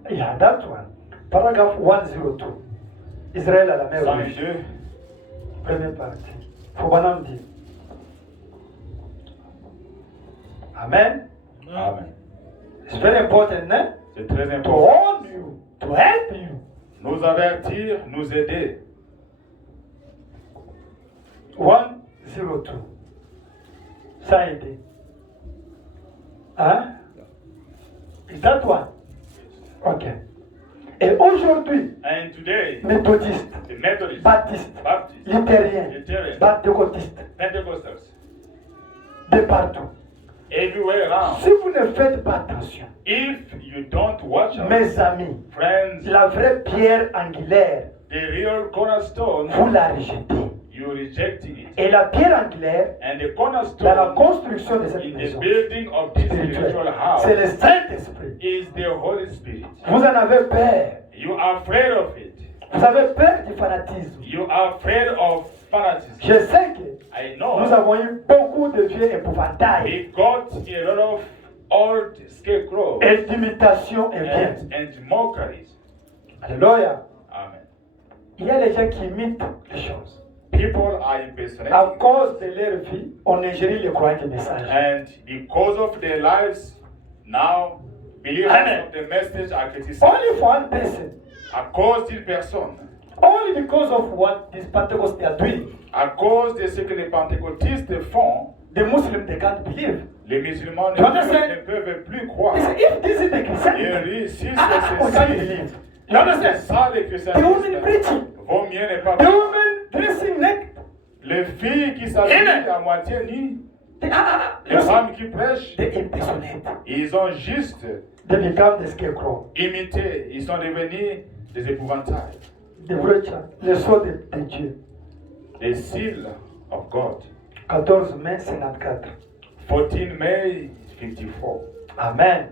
yeah, that one. Paragraph 102. Israël à la mer Rouge. 102. Première partie. Faut bonhomme dire. Amen. Amen. It's very important, né? C'est très To important. warn you, to help you. Nous avertir, nous aider. 102. Ça a aidé. Hein? Is that one? Ok. Et aujourd'hui, And today, méthodistes, the Methodists, baptistes, Baptists, luthériens, Lutheran, pentecôtistes, Pentecostals, de partout. everywhere around. Si vous ne faites pas attention, If you don't watch out, mes amis, friends, la vraie pierre angulaire, the real cornerstone, vous la rejetez. you rejecting it. Et la pierre angulaire, And the dans la cornerstone construction de cette in the maison building of this spiritual spirituelle, house c'est le Saint-Esprit. is the Holy Spirit. Vous en avez peur. You are afraid of it. Vous avez peur du fanatisme. You are afraid of fanatism. Je sais que I nous know. avons eu beaucoup de vieux épouvantails We got a lot of old scarecrows et d'imitations et bien. and mockeries. Alléluia. Amen. Il y a des gens qui imitent les choses. People are À impersonating. cause de leur vie, on ingérie les croyants du message. And because of their lives, now believers Amen. of the message are criticized. Only for one person. À cause d'une personne, Only because of what these Pentecostals are doing. à cause de ce que les pentecôtistes font, The Muslims, they can't believe. les musulmans Tu understand? ne peuvent plus croire. They say, if this is the Et Christianity, oui, si we can't c'est believe. ceci, You understand? c'est ça les The women christianistes, preaching. vaut mieux ne pas The women dressing naked. Les filles qui s'habillent Amen. à moitié nues, They, les listen, femmes qui prêchent, they impersonate. ils ont juste They become the scarecrow. imité, ils sont devenus des épouvantails, The vrai child. Le sceau de Dieu. des seals of God. 14 mai 54. 14 May 54. Amen.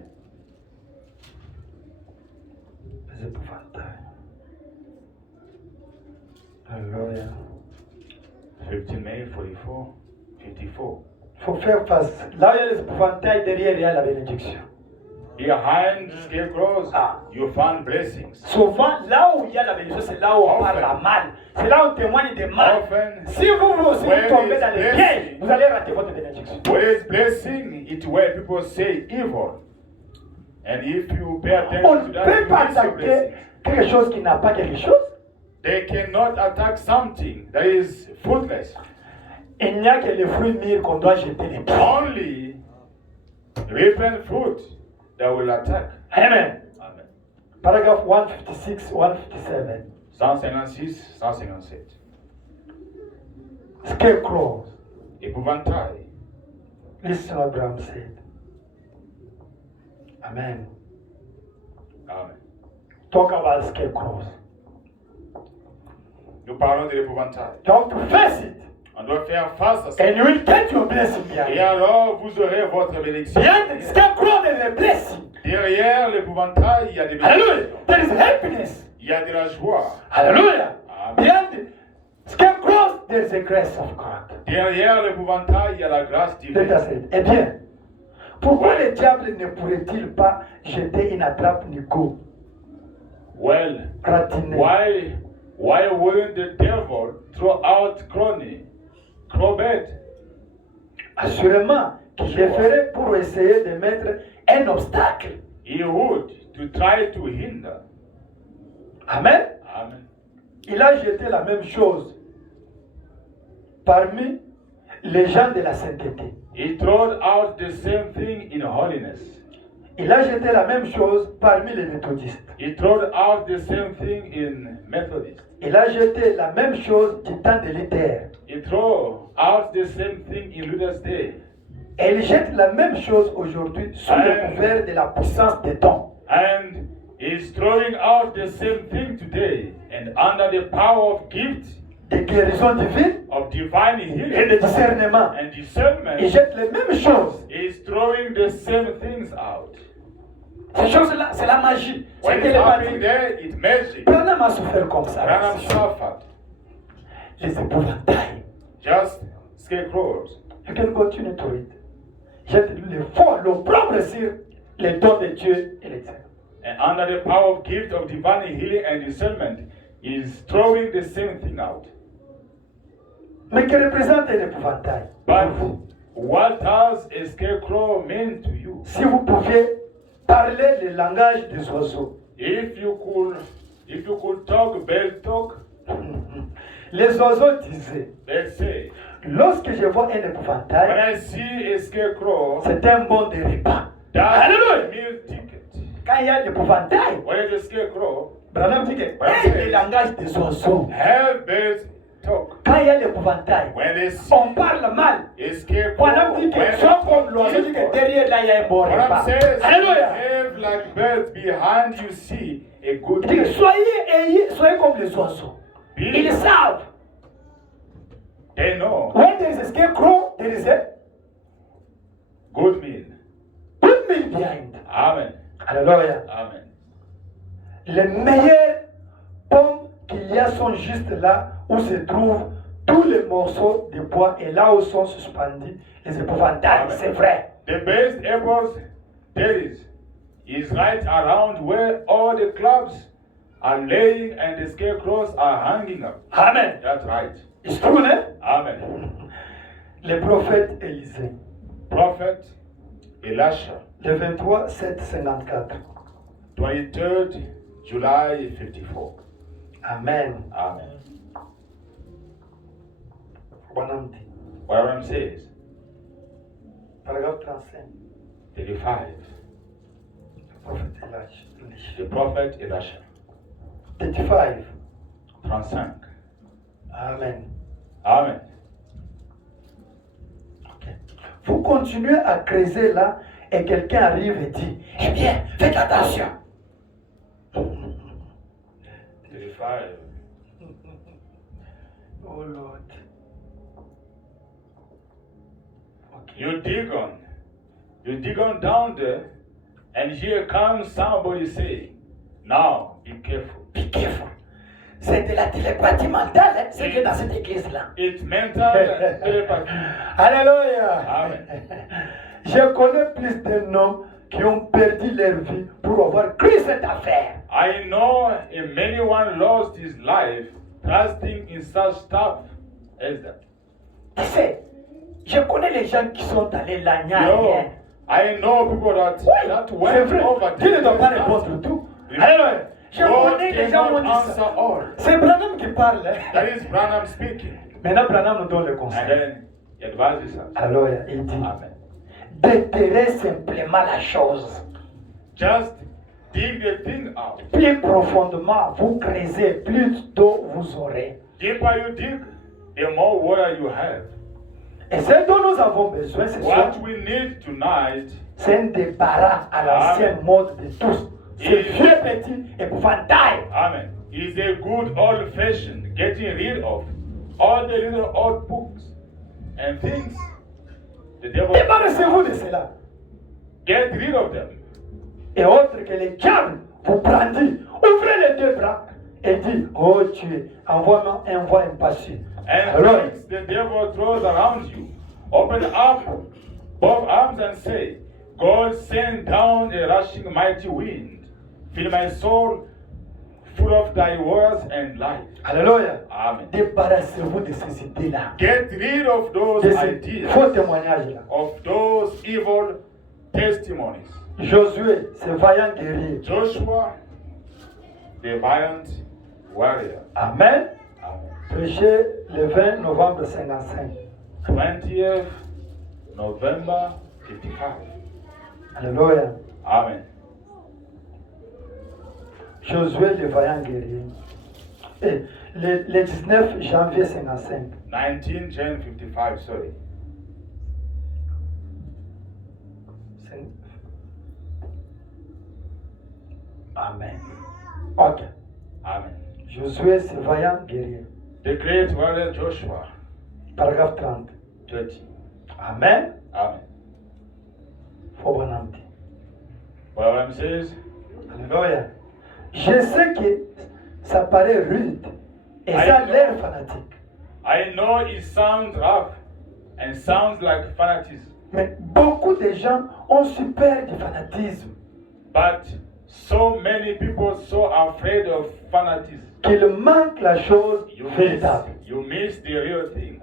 Les épouvantails. Alléluia. 15 May 44. 54. Il faut faire face. Là où il y a les épouvantails, derrière il y a la bénédiction. Behind scarecrows, Ah. you find blessings. Souvent, là où il y a la bénédiction, c'est là où on parle la mal. C'est là où on témoigne des mal. Often, Si vous aussi where vous tombez is dans les blessing? pièges, vous allez rater votre bénédiction. where is blessing, it's where people say evil. And if you pay On attention ne to that, peut you pas miss your attaquer blessing. quelque chose qui n'a pas quelque chose. They cannot attack something that is fruitless. Il n'y a que les fruits mûrs qu'on doit jeter les pieds. Only ripened fruit that will attack. Amen. Amen. Paragraphe 156, 157. 156, 157. Scarecrows. Épouvantail. Listen what Abraham said. Amen. Amen. Talk about scarecrows. Nous parlons de l'épouvantail. You have to face it. On doit faire face à ça. And you will get your blessing Et behind. alors, vous aurez votre bénédiction. Behind the scarecrow, there is a blessing. Derrière l'épouvantail, il y a des Hallelujah. bénédictions. There is happiness. Il y a de la joie. Hallelujah. Amen. Behind the scarecrows, there is a grace of God. Derrière l'épouvantail, il y a la grâce Let divine. us say it. Eh bien, pourquoi le diable ne pourrait-il pas jeter une attrape Nico, Well, gratiné? why wouldn't the devil throw out crowbait? Assurément qu'il le ferait pour essayer de mettre un obstacle. He would to try to hinder. Amen. Amen. Il a jeté la même chose parmi les gens de la sainteté. He threw out the same thing in holiness. Il a jeté la même chose parmi les méthodistes. He threw out the same thing in Methodist. Il a jeté la même chose du temps de Luther. He threw out the same thing in Luther's day. Et il jette la même chose aujourd'hui sous le couvert de la puissance des dons. And he's throwing out the same thing today. And under the power of gift, De guérison divine of divine et healing de discernement. and Il discernment, jette les mêmes choses. he's throwing the same things out. Ces choses-là, c'est la magie. C'est When que it's les happening bâtiments. there, it's magic. Branham a souffert comme ça. Branham suffered. Les épouvantails. Just scarecrows. You can continue to read. Jette le faux, l'opprobre sur les dons de Dieu et les saints. And under the power of gift of divine healing and discernment, he's throwing the same thing out. Mais que représente un épouvantail But pour vous? what does a scarecrow mean to you? Si vous pouviez parler le langage des oiseaux. If you could talk bird talk, Les oiseaux disaient, let's say, lorsque je vois un when épouvantail, I see a scarecrow, c'est un bon de repas. that's Alléluia. a meal ticket. Quand il y a l'épouvantail, When it's a scarecrow, Branham dit que hey, le langage des oiseaux. have birds talk. Quand il y a l'épouvantail, When they see on parle mal. a scarecrow, Branham dit que soit comme l'oiseau dit que derrière là il y a un bon Branham repas. says, Alléluia. have like birds behind you see a good Il dit que meal. soyez comme les oiseaux. Ils Be- savent. They know When there is a scarecrow, there is a good meal. good meal behind. Amen. Alléluia. Amen. Les meilleures pommes qu'il y a sont juste là où se trouvent tous les morceaux de bois et là où sont suspendus les épouvantails. Amen. C'est vrai. The best apples there is right around where all the clubs are laying and the scarecrows are hanging up. Amen. That's right. It's true, hein? Amen. Le prophète Élisée, Prophet Elisha, le 23 7 54. 23rd July 54. Amen. Amen. Branham dit, What Ram says, paragraphe 35. 35. Le prophète Élisée. The prophet Elisha, 35. 35. Amen. Amen. Ok. Vous continuez à creuser là et quelqu'un arrive et dit, eh bien, faites attention. 35. Oh Lord. Ok. You dig on down there, and here comes somebody saying, now be careful. Be careful. C'est de la télépathie mentale, hein, c'est que dans cette église-là. It's mental telepathy. Alléluia. Amen. Je connais plus de noms qui ont perdu leur vie pour avoir cru cette affaire. I know many one lost his life trusting in such stuff as that. Tu sais, je connais les gens qui sont allés là, il n'y a You know, rien. I know people that C'est went vrai, over Dieu ne there. doit pas répondre tout. Alors, je God connais les gens qui ont cannot dit answer ça. all. C'est Branham qui parle. hein. That is Branham speaking. Maintenant, Branham nous donne le And conseil. then he advises us. Alors, il dit, Amen. déterrez simplement la chose. Just dig the thing out. Plus profondément vous creusez, plus d'eau vous aurez. Deeper you dig, the more water you have. Et ce dont nous avons besoin ce soir, What we need tonight c'est un débarras à l'ancien mode de tous. C'est vieux petit épouvantail. Amen. Is a good old fashioned getting rid of all the little old books and things. The devil Débarrassez-vous de cela. get rid of them. Et autre que le diable vous brandit. Ouvrez les deux bras et dit, oh Dieu, envoie-moi un voix impatient. And Alors, things the devil throws around you. Open up both arms and say, God send down a rushing mighty wind. Fill my soul full of thy words and life. alléluia. Amen. Débarrassez-vous de ces idées-là. Get rid of those De ces ideas, faux témoignages-là. of those evil testimonies. Josué, ce vaillant guerrier. Joshua, the valiant warrior. Amen. Amen. Prêché le 20 novembre 55. 20th November 55. Alléluia. Amen. Josué, le vaillant guerrier. Et le 19 janvier 55. 19 Jan 55, sorry. Amen. Ok. Amen. Josué, ce vaillant guerrier. The great warrior Joshua, Paragraphe 30. 30. Amen. Amen. Faut Branham dit. Well, says, Alléluia. Je sais que ça paraît rude et ça a l'air fanatique. I know it sounds rough and sounds like fanatism, Mais beaucoup de gens ont si peur du fanatisme but so many people so afraid of fanatism. qu'il manque la chose véritable. You miss the real thing.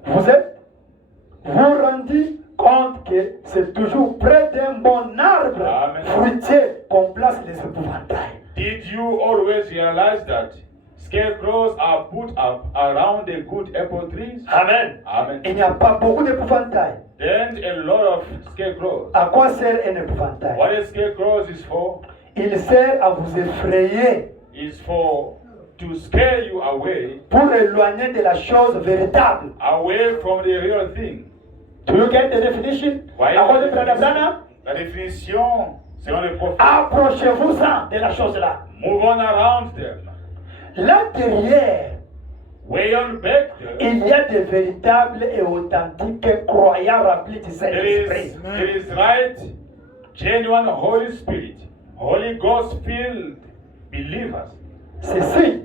Vous rendez compte que c'est toujours près d'un bon arbre Amen. fruitier qu'on place les épouvantails. Did you always realize that scarecrows are put up around the good apple trees? Amen. Amen. Il n'y a pas beaucoup d'épouvantails. Then a lot of scarecrows. À quoi sert un épouvantail? What a scarecrow is for Il sert à vous effrayer is for to scare you away, pour éloigner de la chose véritable. away from the real thing. Do you get the definition? Voyez À cause la de Branham définition? Branham? La définition, selon les prophètes. Approchez-vous-en de la chose-là. Move on around them. Là derrière, Way on back there. il y a de véritables et authentiques croyants remplis du There Saint-Esprit. is right, genuine Holy Spirit, Holy Ghost filled believers, Ceci,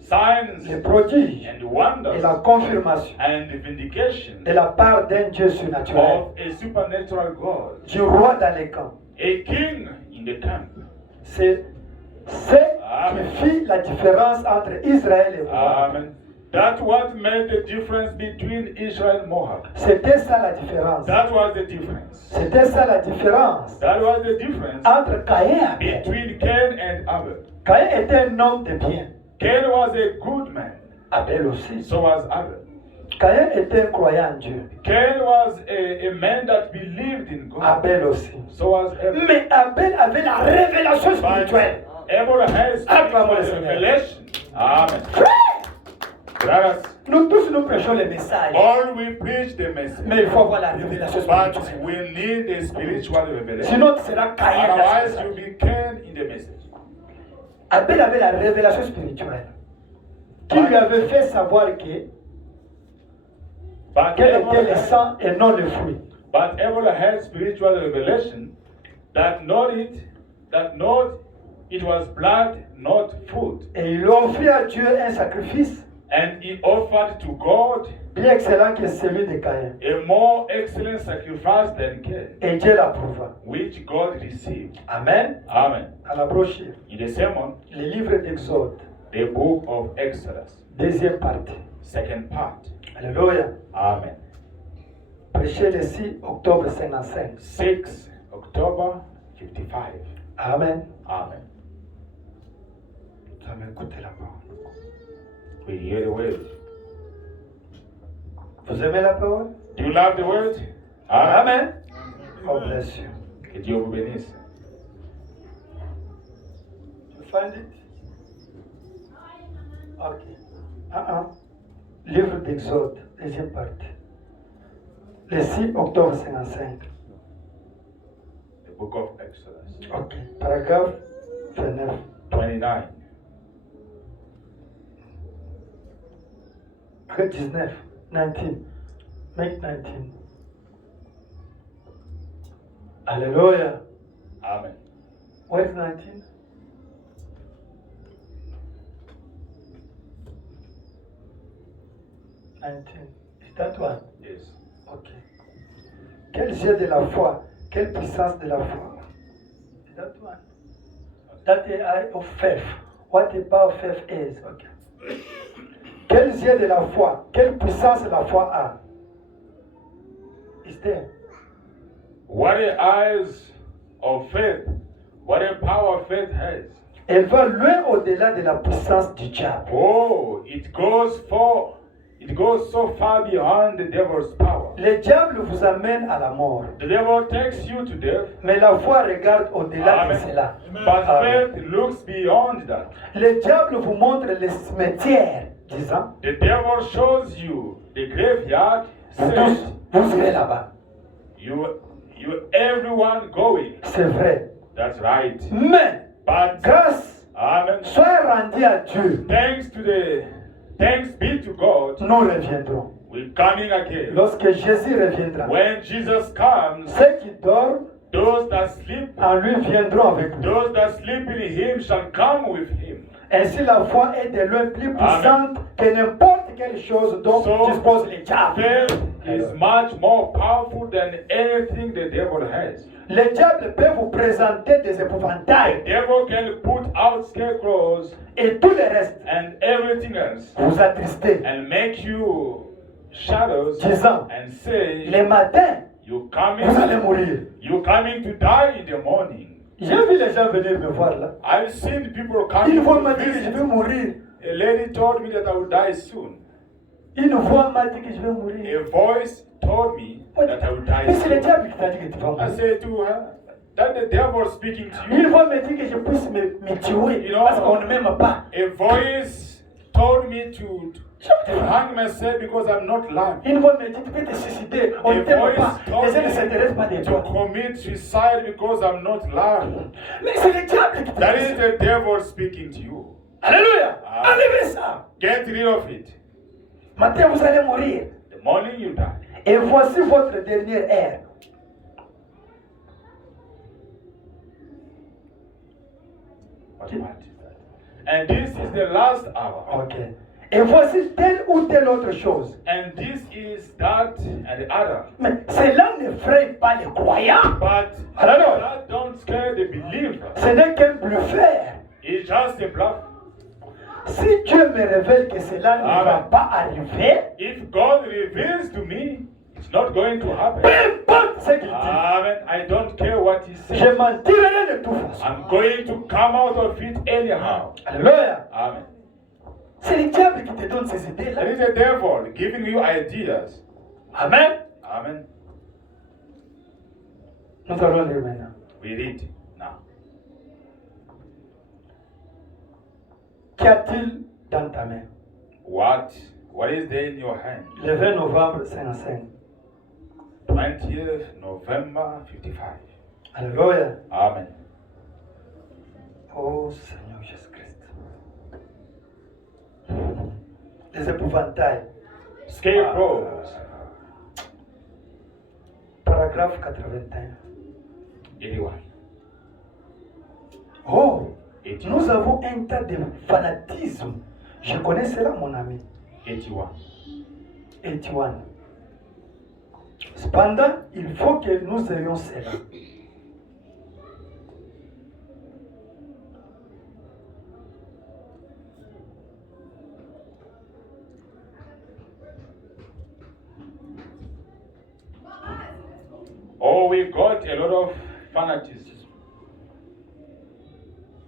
signs les prodiges and et wonders la confirmation and vindication de la part d'un Dieu surnaturel, of a supernatural God, du roi dans les camps. a king in the camp. C'est ce qui fit la différence entre Israël et Moab. Amen. That's what made the difference between Israel and Moab. C'était ça la différence. That was the difference. C'était ça la différence That was the difference entre Caïn et Abel. between Cain and Abel. Caïn était un homme de bien. Cain was a good man, Abel aussi. so was Abel. Caïn était un croyant en Dieu. Cain was a man that believed in God, Abel aussi. so was Abel. Mais Abel avait la révélation But spirituelle. Abel has Acclamons le spiritual Seigneur. revelation. Amen. Frère, Brothers, nous tous nous prêchons le message. all we preach the message, Mais il faut avoir la révélation but spirituelle. we need a spiritual revelation. Sinon, tu seras Caïn dans ce Otherwise, message. you'll be Cain in the message. Abel avait la révélation spirituelle qui lui avait fait savoir que But quel était le Abel, sang et non le fruit. but Abel had spiritual revelation that not it was blood, not fruit. Et il a offert à Dieu un sacrifice And he offered to God plus excellent que celui de Caïn. a more excellent sacrifice than Cain, Et Dieu l'approuva. which God received. Amen. Amen. À la brochure, In the sermon, le livre d'Exode, the book of Exodus, deuxième partie. second part. Alléluia. Amen. Prêché le 6 octobre 55. 6 October 55. Amen. Amen. Vous avez écouté la parole. We hear the word. Vous aimez la parole? Do you love the word? Amen. Amen. God bless you. Que Dieu vous bénisse. You find it? Ok. Livre d'Exode, deuxième partie. Le 6 octobre 55. The book of Exodus. Ok. Paragraphe 29. 29. Arrête 19. 19. Make 19. Alléluia. Amen. Where is 19? Is that one? Yes. Ok. Quel jet de la foi, quelle puissance de la foi. Is that one? That the eye of faith. What the power of faith is. Okay. Quel jet de la foi, quelle puissance la foi a. Is there? What the eyes of faith, what the power of faith has. Elle va loin au-delà de la puissance du diable. Oh, it goes so far beyond the devil's power. Le diable vous amène à la mort. The devil takes you to death, Mais la foi regarde au-delà de Amen. cela. but Amen. faith looks beyond that. Le diable vous montre le cimetière, disant, The devil shows you the graveyard, vous says, tous, vous irez là-bas. everyone going. C'est vrai. That's right. Mais, But, grâce, Amen. soyez rendus à Dieu. Thanks be to God, Nous reviendrons. we're coming again. Lorsque Jésus reviendra, When Jesus comes, ceux qui dorment those that sleep, en lui viendront avec lui. those that sleep in him shall come with him. Ainsi, la foi est de loin plus puissante que n'importe quelle chose dont So, dispose le diable. Faith is much more powerful than anything the devil has. Le diable peut vous présenter des The épouvantails devil can put out scarecrows et tout le reste and everything else vous attrister, and make you shadows disant, and say, le matin, you vous allez coming, mourir. you coming to die in the morning. J'ai vu les gens venir me voir là. I've seen people Une coming fois to m'a dit que je visit. vais mourir. A lady told me that I would die soon. Une voix m'a dit que je vais mourir. A voice told me that I would die Mais c'est le soon. diable qui t'a dit que tu vas I mourir. said to her, that the devil speaking to Une you. voix m'a dit que je puisse me tuer parce qu'on ne m'aime pas. A voice told me to hang myself because I'm not loved. Une voix m'a dit tu peux te suicider, on ne A t'aime voice pas. told Les gens ne me s'intéressent pas de to toi. commit suicide because I'm not loved. Mais c'est le diable qui t'a That dit is ça. the devil speaking to you. Alléluia. Ah. Enlevez ça. Get rid of it. Matin, vous allez mourir. The morning you die. Et voici votre dernière ère. What is that? And this is the last hour. Ok. Et voici telle ou telle autre chose. And this is that and the other. Mais cela n'effraie pas les croyants. But Hallelujah. that don't scare the believer. Ce n'est qu'un bluffeur. It's just a bluff. Si Dieu me révèle que cela ne va Amen. pas arriver, If God reveals to me, it's not going to peu happen. importe ce qu'il dit, Amen. I don't care what he je says. m'en tirerai de toute façon. I'm going to come out of it anyhow. Alléluia. Amen. C'est le diable qui te donne ces idées-là. It is the devil giving you ideas. Amen. Amen. Nous allons lire maintenant. We read now. Qu'y a-t-il dans ta main? What is there in your hand? Le 20 novembre 55. 20th November 55. Alléluia. Amen. Oh Seigneur Jésus-Christ. Les épouvantails. Scarecrows. Paragraphe 81. Anyone. Oh, Et nous avons un tas de fanatisme. Je connais cela, mon ami. 81. 81. Cependant, il faut que nous ayons cela. Oh, we got a lot of fanaticism.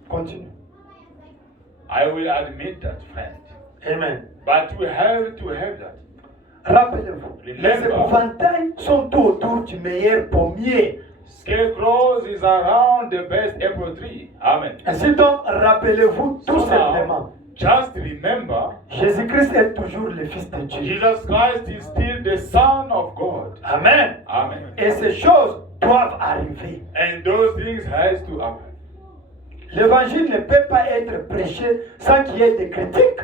Continue. I will admit that, friend. Amen. But we have to have that. Rappelez-vous, les épouvantails sont tout autour du meilleur pommier. Scarecrows is around the best apple tree. Amen. Ainsi donc, rappelez-vous tout So simplement, now, just remember, Jésus-Christ est toujours le Fils de Dieu. Jesus Christ is still the Son of God. Amen. Amen. Et ces choses doivent arriver. And those things has to happen. L'évangile ne peut pas être prêché sans qu'il y ait des critiques.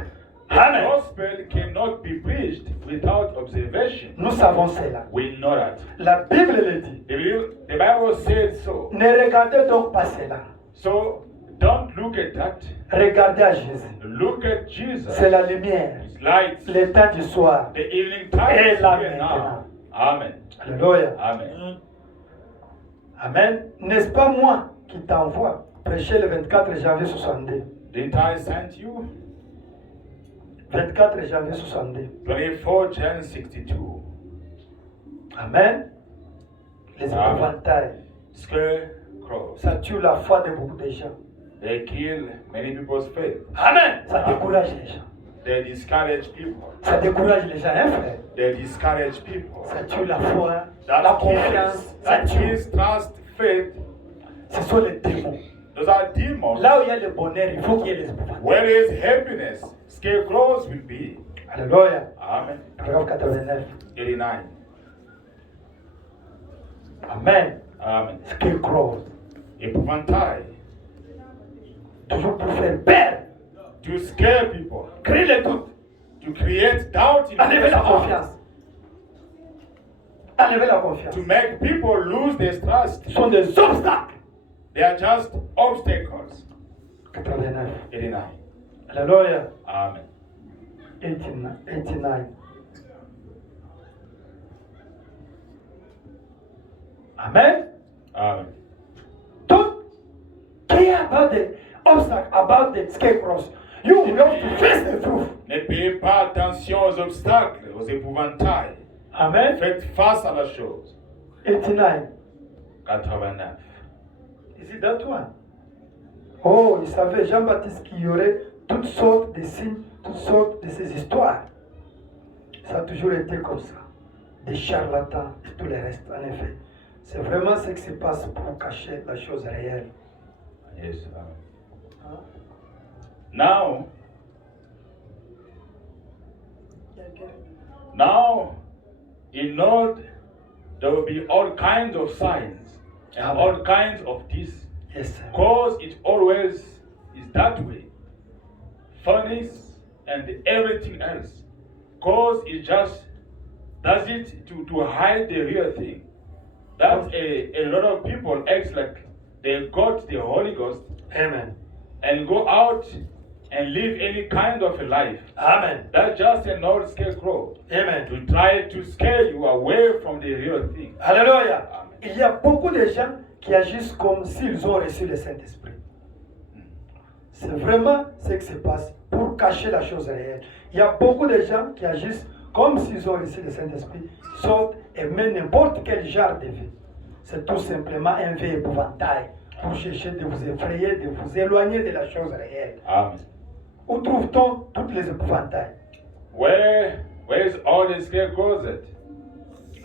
The Amen. gospel cannot be preached without observation. Nous savons cela. We know that. La Bible le dit. The Bible said so. Ne regardez donc pas cela. So don't look at that. Regardez à Jésus. Look at Jesus. C'est la lumière, His light. le temps du soir. The evening time Et is là here maintenant. now. Amen. Alléluia. Amen. Amen. N'est-ce pas moi qui t'envoie prêcher le 24 janvier 62? Didn't I send you? 24 janvier 62. 24 Jan 62. Amen. Les Amen. épouvantails, Scarecrows. ça tue la foi de beaucoup de gens. They kill many people's faith. Amen. Ça décourage les gens. They discourage people. Ça décourage les gens, hein, frère? They discourage people. Ça tue la foi, That la kills, confiance. Ça that tue. kills trust, faith. Ce sont les démons. Those are demons. Là où il y a le bonheur, il faut qu'il y ait les épouvantails. Where is happiness? Scarecrows will be. Alléluia. Amen. Paragraphe 89. 89. Amen. Amen. Scarecrows. Epouvantail. Toujours pour faire peur, To scare people. créer le doute, To create doubt in enlever people's la hearts. confiance. Enlever la confiance. To make people lose their trust. Ce sont des obstacles. They are just obstacles. 89. 89. Alléluia. Amen. 89. Amen. Amen. Don't care about the obstacle, about the scarecrows. You have to face the truth. Ne payez pas attention aux obstacles, aux épouvantails. Amen. Faites face à la chose. 89. 89. Is it that one? Oh, il savait Jean-Baptiste qu'il y aurait toutes sortes de signes, toutes sortes de ces histoires. Ça a toujours été comme ça. Des charlatans et tout le reste, en effet. C'est vraiment ce qui se passe pour cacher la chose réelle. Yes. Amen. Hein? Now, in order, there will be all kinds of signs and Amen. all kinds of this. Yes, sir. Because it always is that way. Furnace and everything else. Because it just does it to hide the real thing. That's a lot of people act like they got the Holy Ghost Amen. and go out and live any kind of a life. Amen. That's just an old scarecrow Amen. to try to scare you away from the real thing. Alléluia. Amen. Il y a beaucoup de gens qui agissent comme s'ils ont reçu le Saint-Esprit. C'est vraiment ce qui se passe pour cacher la chose réelle. Il y a beaucoup de gens qui agissent comme s'ils ont reçu le Saint-Esprit, sortent et mènent n'importe quel genre de vie. C'est tout simplement un vieil épouvantail pour chercher de vous effrayer, de vous éloigner de la chose réelle. Amen. Où trouve-t-on toutes les épouvantails? Where's all the scarecrows at?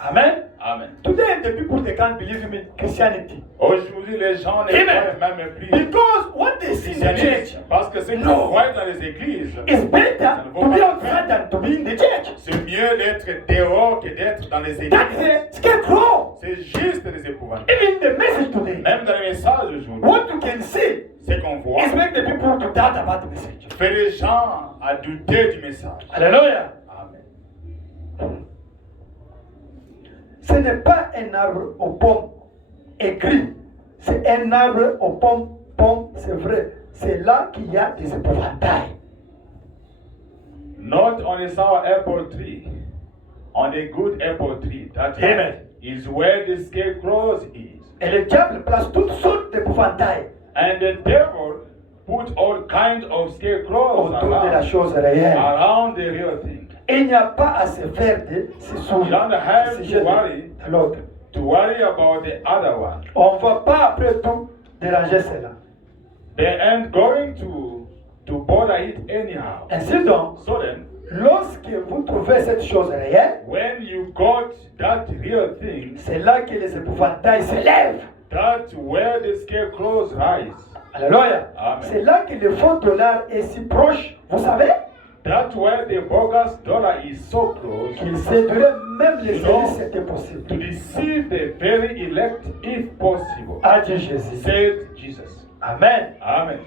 Amen. Amen. Today the people they can't believe in Christianity. Aujourd'hui, les gens ne Amen. croient même plus Because what they see in the church christianisme. Parce que ce qu'ils No. voient dans les églises, is better to be outside than to be in the church. c'est mieux d'être dehors que d'être dans les That églises. is a scarecrow. C'est juste des épouvantails. Even the message today, Même dans les messages aujourd'hui, what you can see ce qu'on voit is make the people to doubt about the message. fait les gens à douter du message. Hallelujah. Amen. Ce n'est pas un arbre aux pommes écrit, c'est un arbre aux pommes, c'est vrai. C'est là qu'il y a des épouvantails. Not on a sour apple tree, on a good apple tree. That Amen. is where the scarecrows is. Et le diable place toutes sortes d'épouvantails And the devil put all kinds of scarecrows autour de la chose réelle. around the real thing. Et il n'y a pas à se faire de ce You don't have to worry, de l'autre. about the other one. On ne va pas après tout déranger cela. They ain't going to bother it anyhow. Ainsi donc, So then, lorsque vous trouvez cette chose réelle, when you got that real thing, c'est là que les épouvantails s'élèvent. that's where the scarecrows rise. Alléluia. Amen. C'est là que le faux dollar est si proche, vous savez, That's where the bogus dollar is so close qu'il séduirait même les Non. élus si c'était possible. to deceive the very elect if possible. A dit Jésus. Said Jesus. Amen. Amen.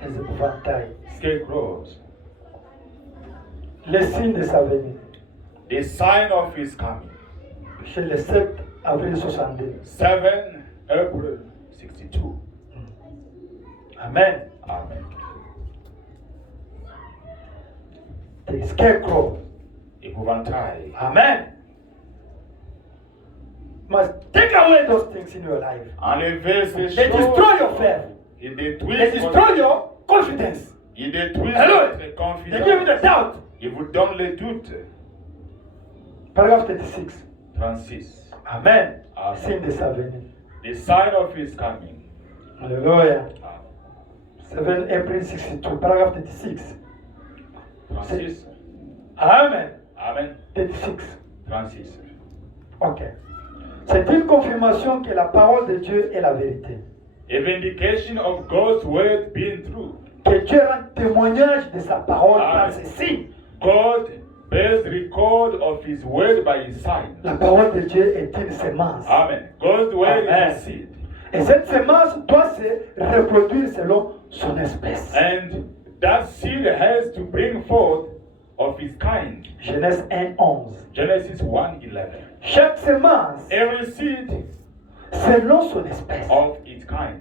Les épouvantails. Scarecrows. Les signes de sa venue. The sign of his coming. Chez le 7 avril 62. 7 April 62. Amen. Amen. The scarecrow. Epouvantail. Amen. Must take away those things in your life. Enlevez ces They destroy your choses. faith. Il They détruit destroy your confidence. Il détruit Hello. votre They confiance. give you the doubt. Il vous donne le doute. Paragraphe 36. 36. Amen. Amen. Signe de sa venue. The sign of his coming. Alléluia. Amen. 7 April 62. Paragraphe 36. 36. Amen. Amen. 36. 36. Ok. C'est une confirmation que la parole de Dieu est la vérité. A vindication of God's word being true. Que Dieu rend témoignage de sa parole Amen. par ses signes. God bears record of his word by his sign. La parole de Dieu est une sémence. Amen. God's word Amen. is a seed. Et cette sémence doit se reproduire selon son espèce. And that seed has to bring forth of his kind. Genèse 1:11. Genesis 1:11. Chaque sémence Every seed selon son espèce. of its kind.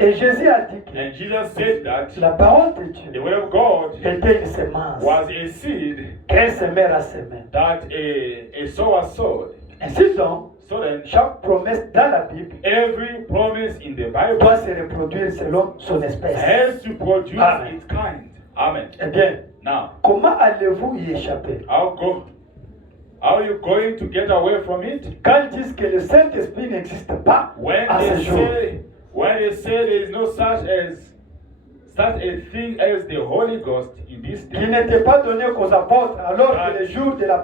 Et Jésus a dit que And Jesus said that la parole de the Dieu word of God était une sémence was a seed qu'un semeur a semé. that a sower sowed. Ainsi donc, So then, chaque promesse dans la Bible every promise in the Bible doit se reproduire selon son espèce. has to produce Amen. its kind. Amen. Eh bien, Now, comment allez-vous y échapper? how are you going to get away from it? Quand ils disent que le Saint-Esprit n'existe pas When à ce they jour, say there is no such a thing as the Holy Ghost in this qui day, n'était pas donné qu'aux apôtres alors que le jour de la